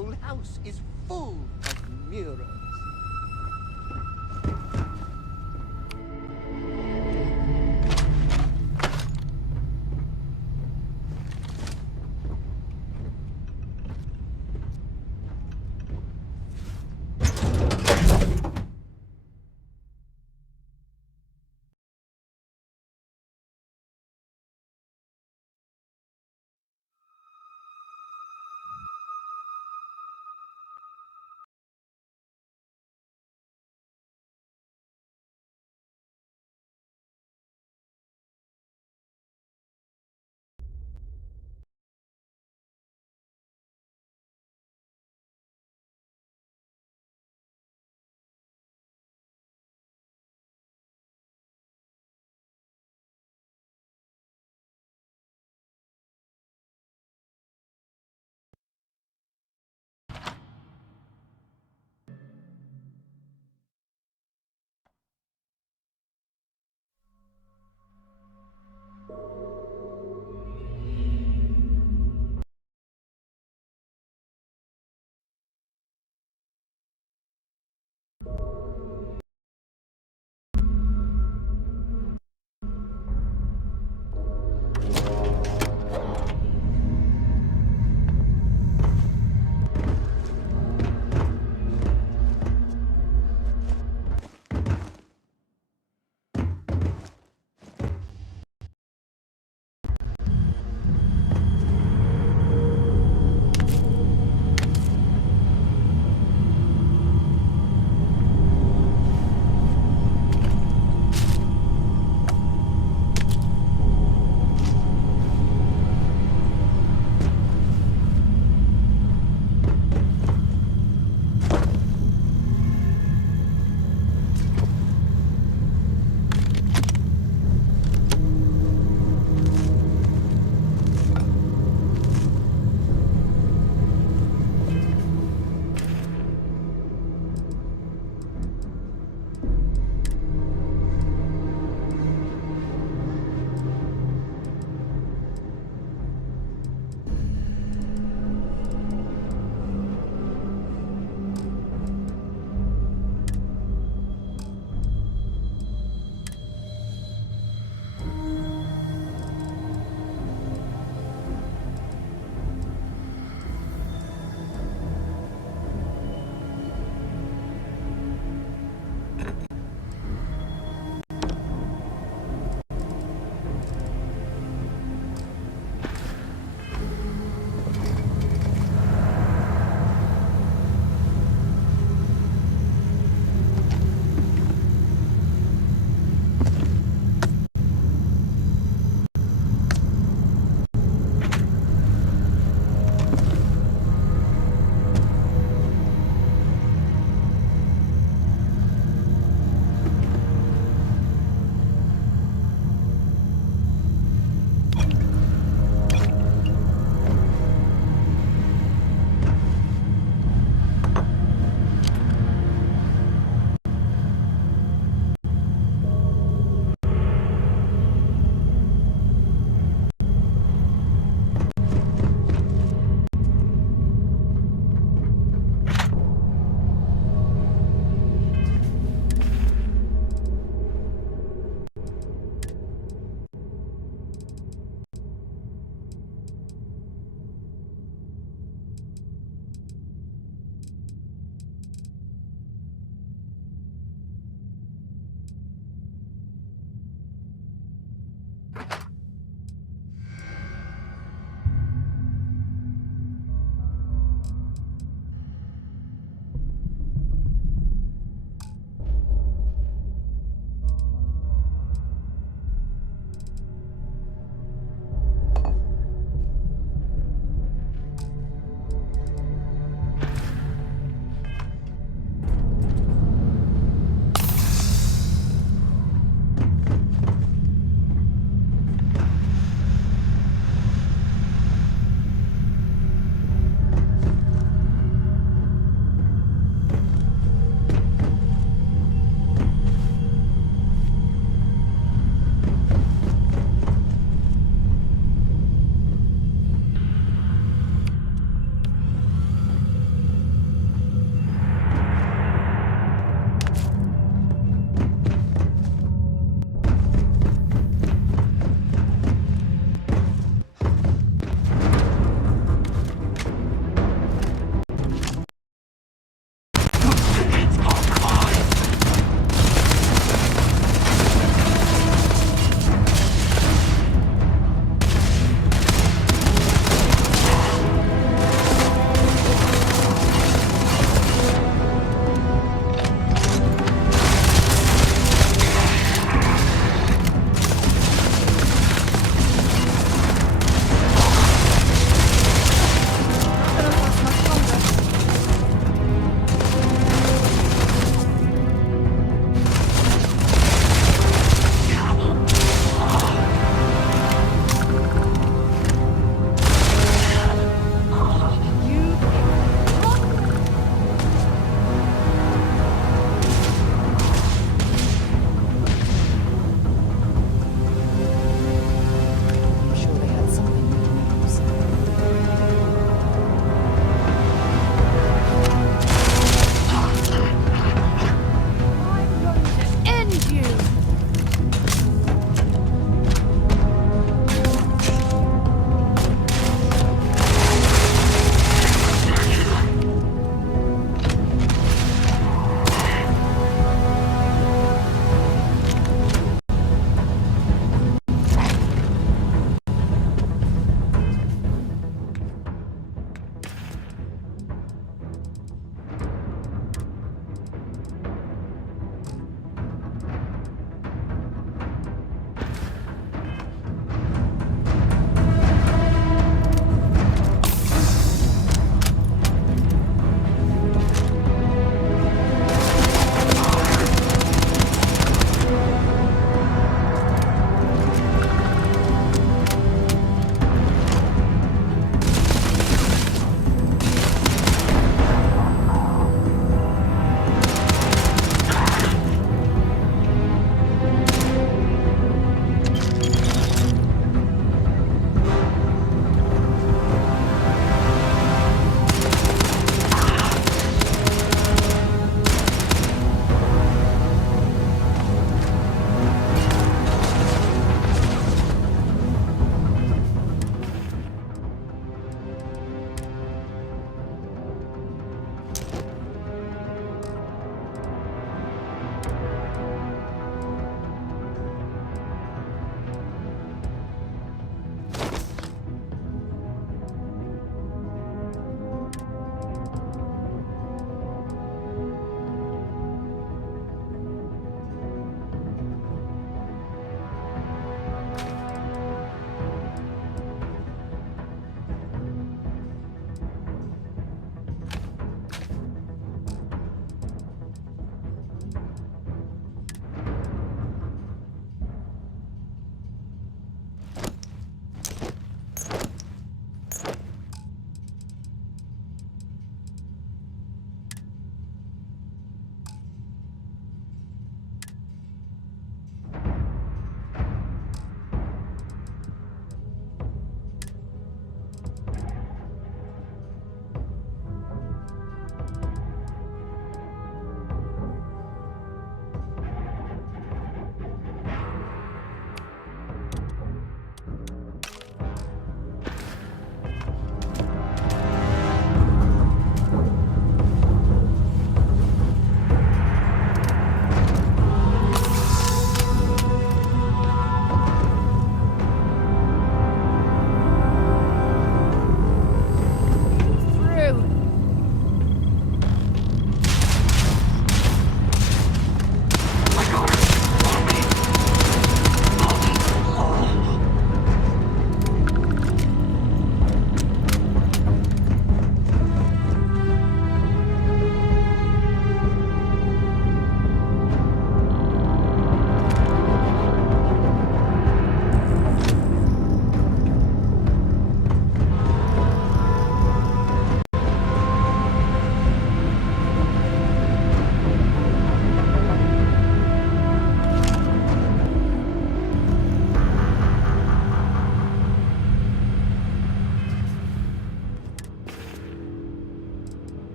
whole house is full of mirrors.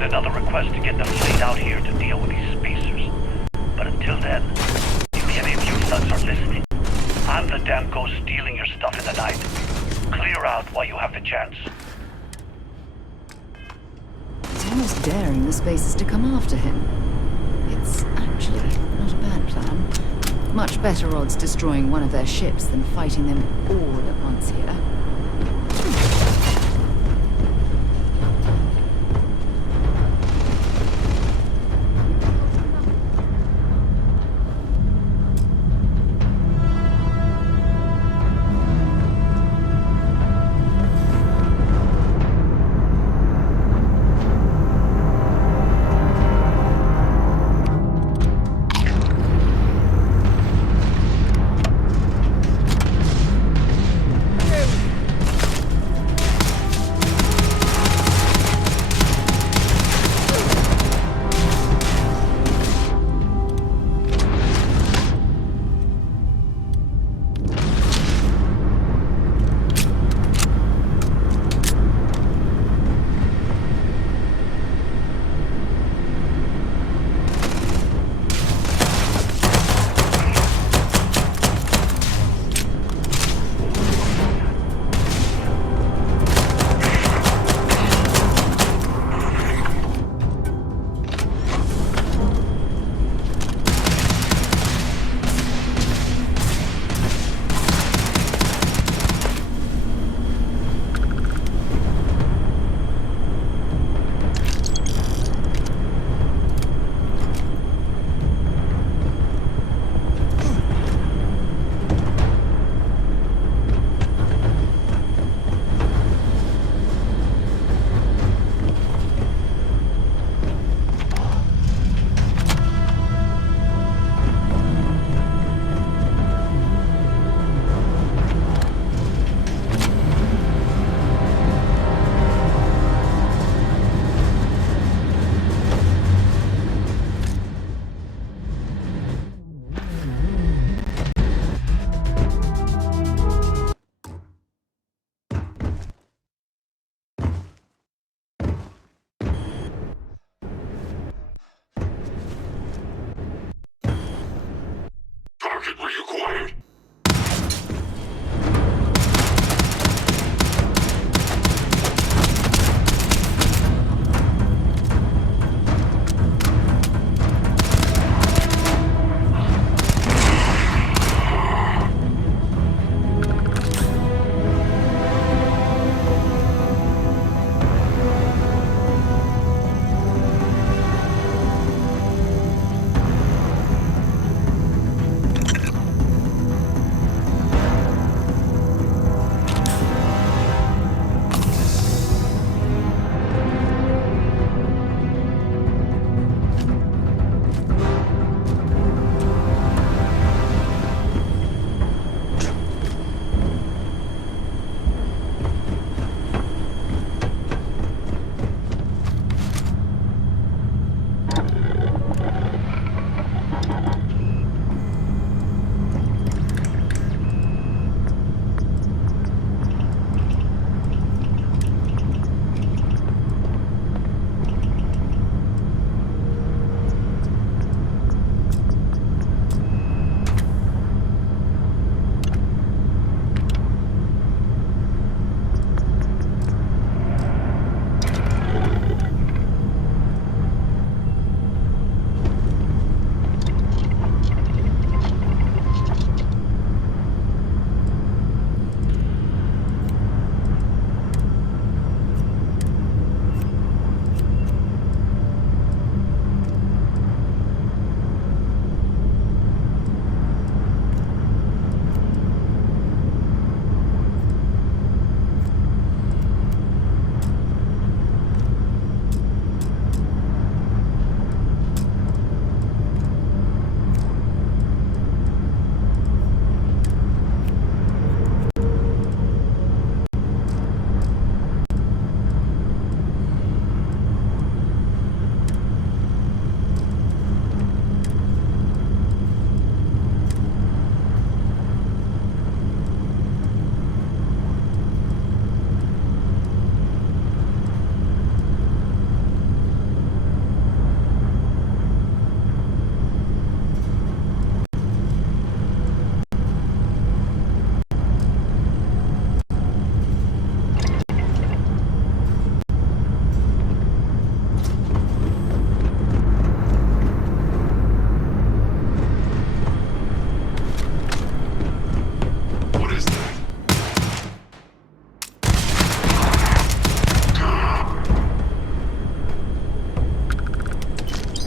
in another request to get the fleet out here to deal with these spacers. But until then, if any of you nuts are listening, I'm the damn ghost stealing your stuff in the night. Clear out while you have the chance. It's almost daring the spacers to come after him. It's actually not a bad plan. Much better odds destroying one of their ships than fighting them all at once here.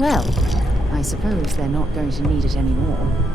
Well, I suppose they're not going to need it anymore.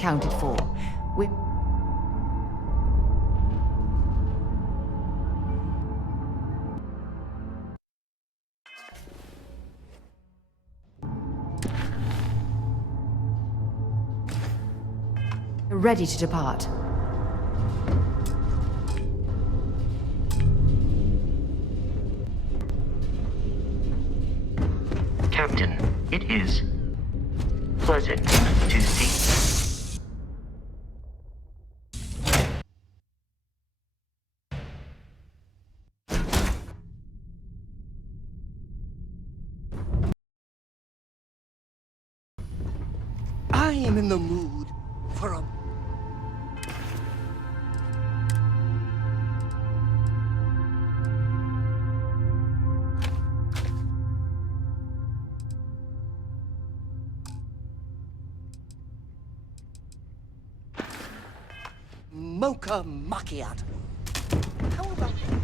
accounted for. We're... ready to depart. Captain, it is pleasant to see. I am in the mood for a... mocha macchiato. How about that?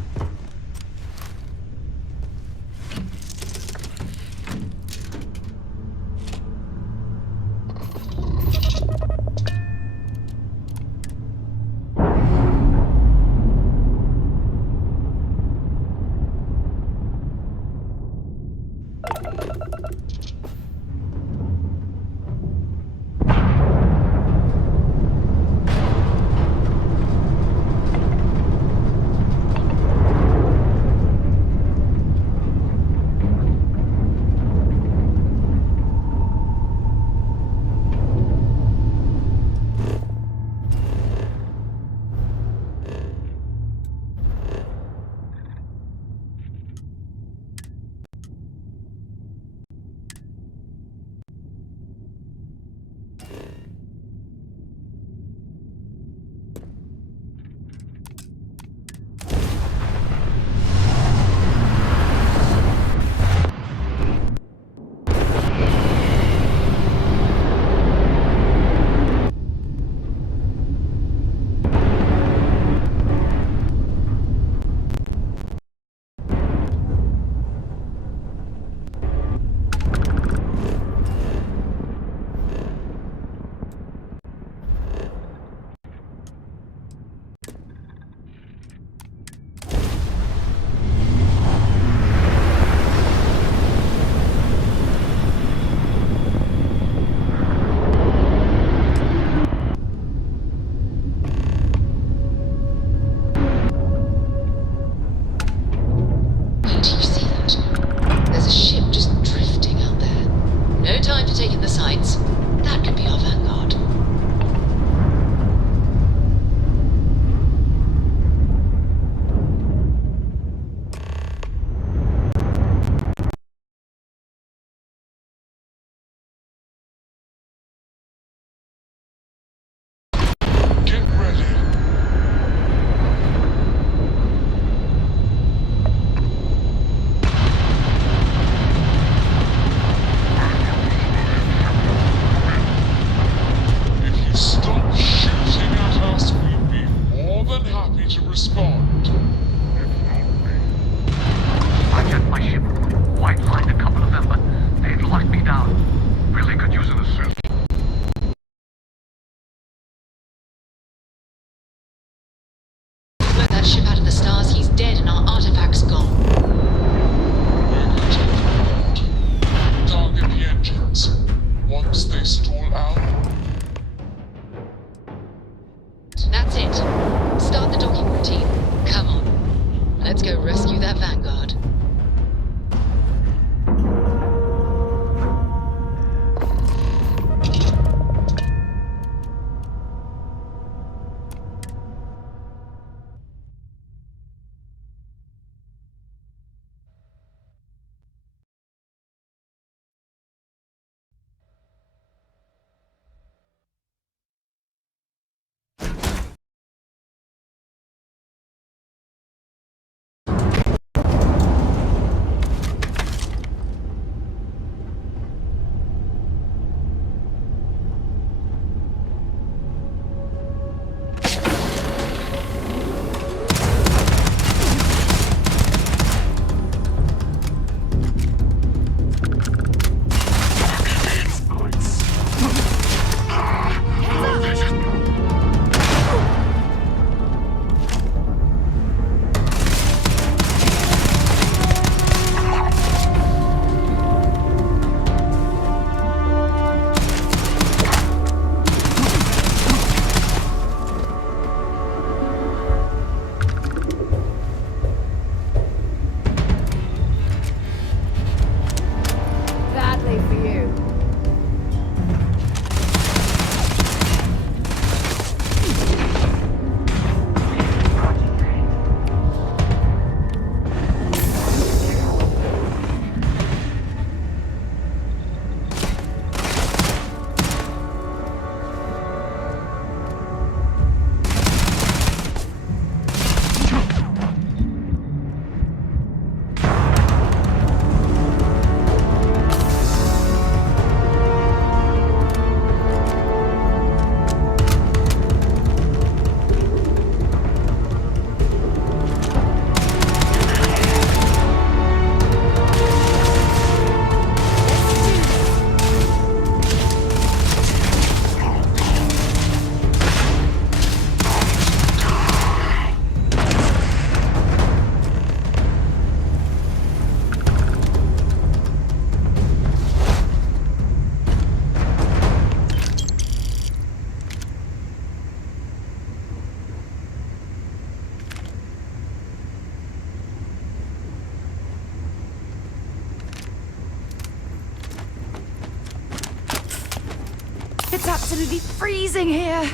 It's absolutely freezing here.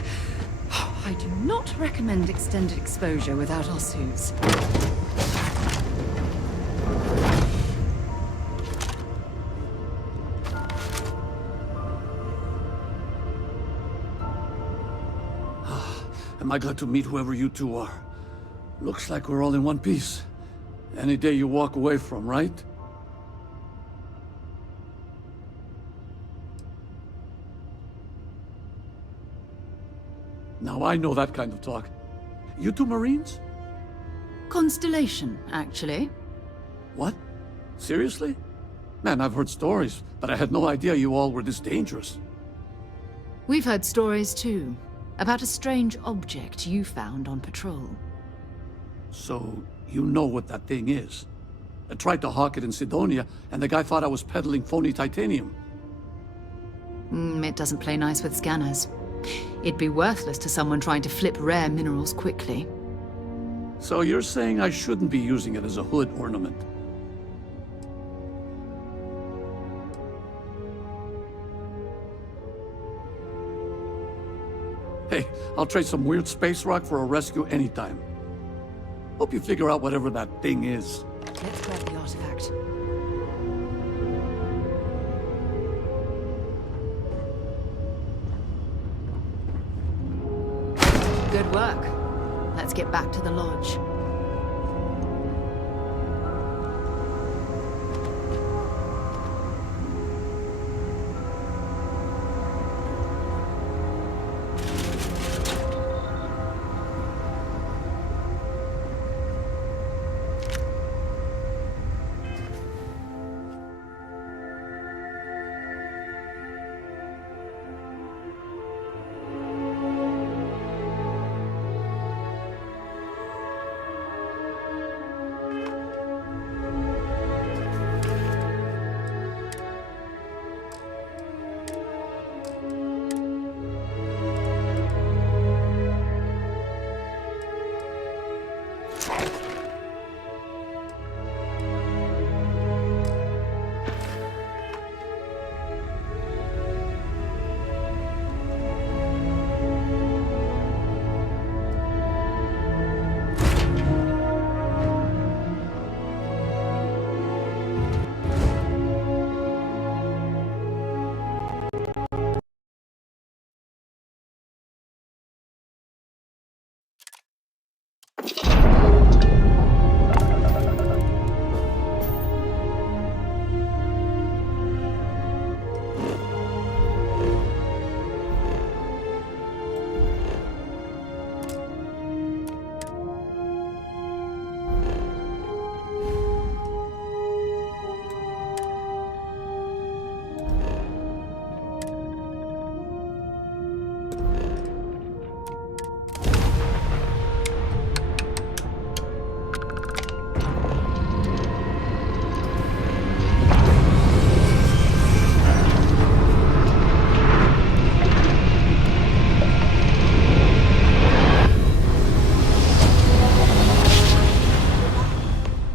I do not recommend extended exposure without our suits. Am I glad to meet whoever you two are. Looks like we're all in one piece. Any day you walk away from, right? Now I know that kind of talk. You two Marines? Constellation, actually. What? Seriously? Man, I've heard stories, but I had no idea you all were this dangerous. We've heard stories too, about a strange object you found on patrol. So, you know what that thing is? I tried to hawk it in Sidonia, and the guy thought I was peddling phony titanium. It doesn't play nice with scanners. It'd be worthless to someone trying to flip rare minerals quickly. So you're saying I shouldn't be using it as a hood ornament? Hey, I'll trade some weird space rock for a rescue anytime. Hope you figure out whatever that thing is. Let's grab the artifact. Good work. Let's get back to the lodge.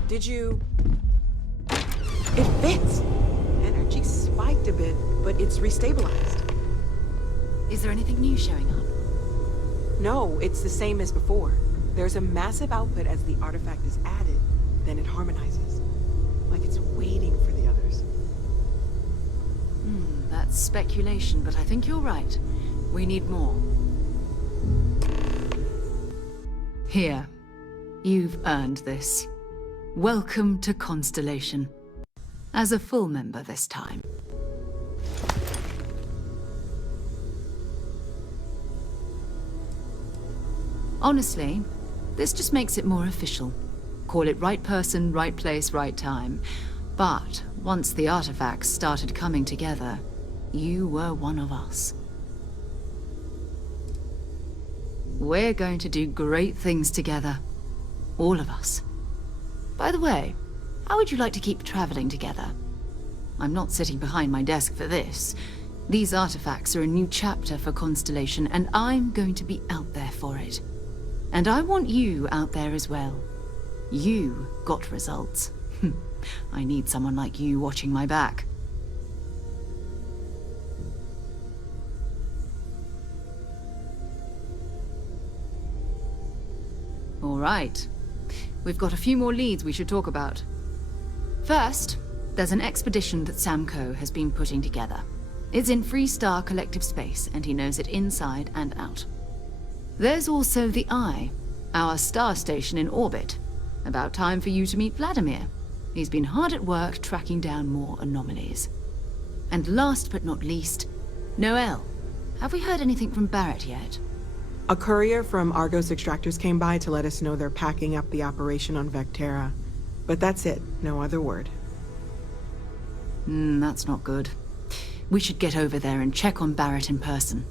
Did you... It fits! Energy spiked a bit, but it's restabilized. Is there anything new showing up? No, it's the same as before. There's a massive output as the artifact is added, then it harmonizes. Like it's waiting for the others. That's speculation, but I think you're right. We need more. Here. You've earned this. Welcome to Constellation. As a full member this time. Honestly, this just makes it more official. Call it right person, right place, right time. But once the artifacts started coming together, you were one of us. We're going to do great things together. All of us. By the way, how would you like to keep traveling together? I'm not sitting behind my desk for this. These artifacts are a new chapter for Constellation, and I'm going to be out there for it. And I want you out there as well. You got results. I need someone like you watching my back. All right. We've got a few more leads we should talk about. First, there's an expedition that Samco has been putting together. It's in Freestar Collective Space, and he knows it inside and out. There's also the Eye, our star station in orbit. About time for you to meet Vladimir. He's been hard at work tracking down more anomalies. And last but not least, Noel. Have we heard anything from Barrett yet? A courier from Argos Extractors came by to let us know they're packing up the operation on Vectera. But that's it, no other word. That's not good. We should get over there and check on Barrett in person.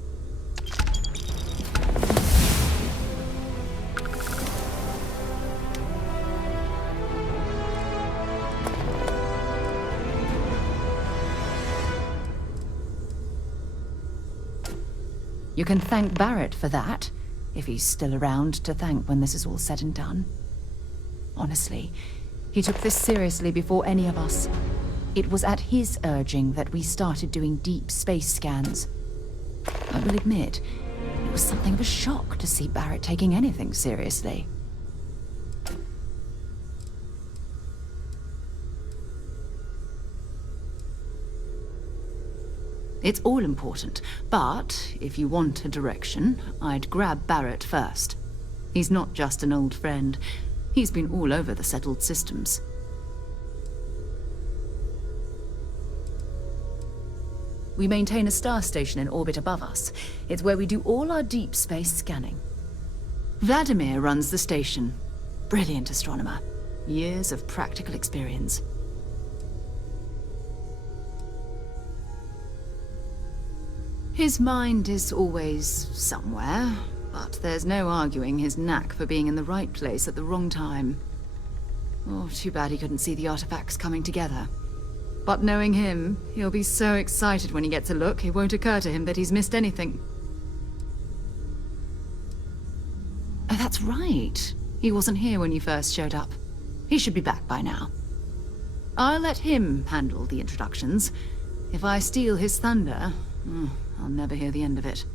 You can thank Barrett for that, if he's still around to thank when this is all said and done. Honestly, he took this seriously before any of us. It was at his urging that we started doing deep space scans. I will admit, it was something of a shock to see Barrett taking anything seriously. It's all important, but if you want a direction, I'd grab Barrett first. He's not just an old friend. He's been all over the settled systems. We maintain a star station in orbit above us. It's where we do all our deep space scanning. Vladimir runs the station. Brilliant astronomer. Years of practical experience. His mind is always somewhere, but there's no arguing his knack for being in the right place at the wrong time. Oh, too bad he couldn't see the artifacts coming together. But knowing him, he'll be so excited when he gets a look, it won't occur to him that he's missed anything. Oh, that's right. He wasn't here when you first showed up. He should be back by now. I'll let him handle the introductions. If I steal his thunder, I'll never hear the end of it.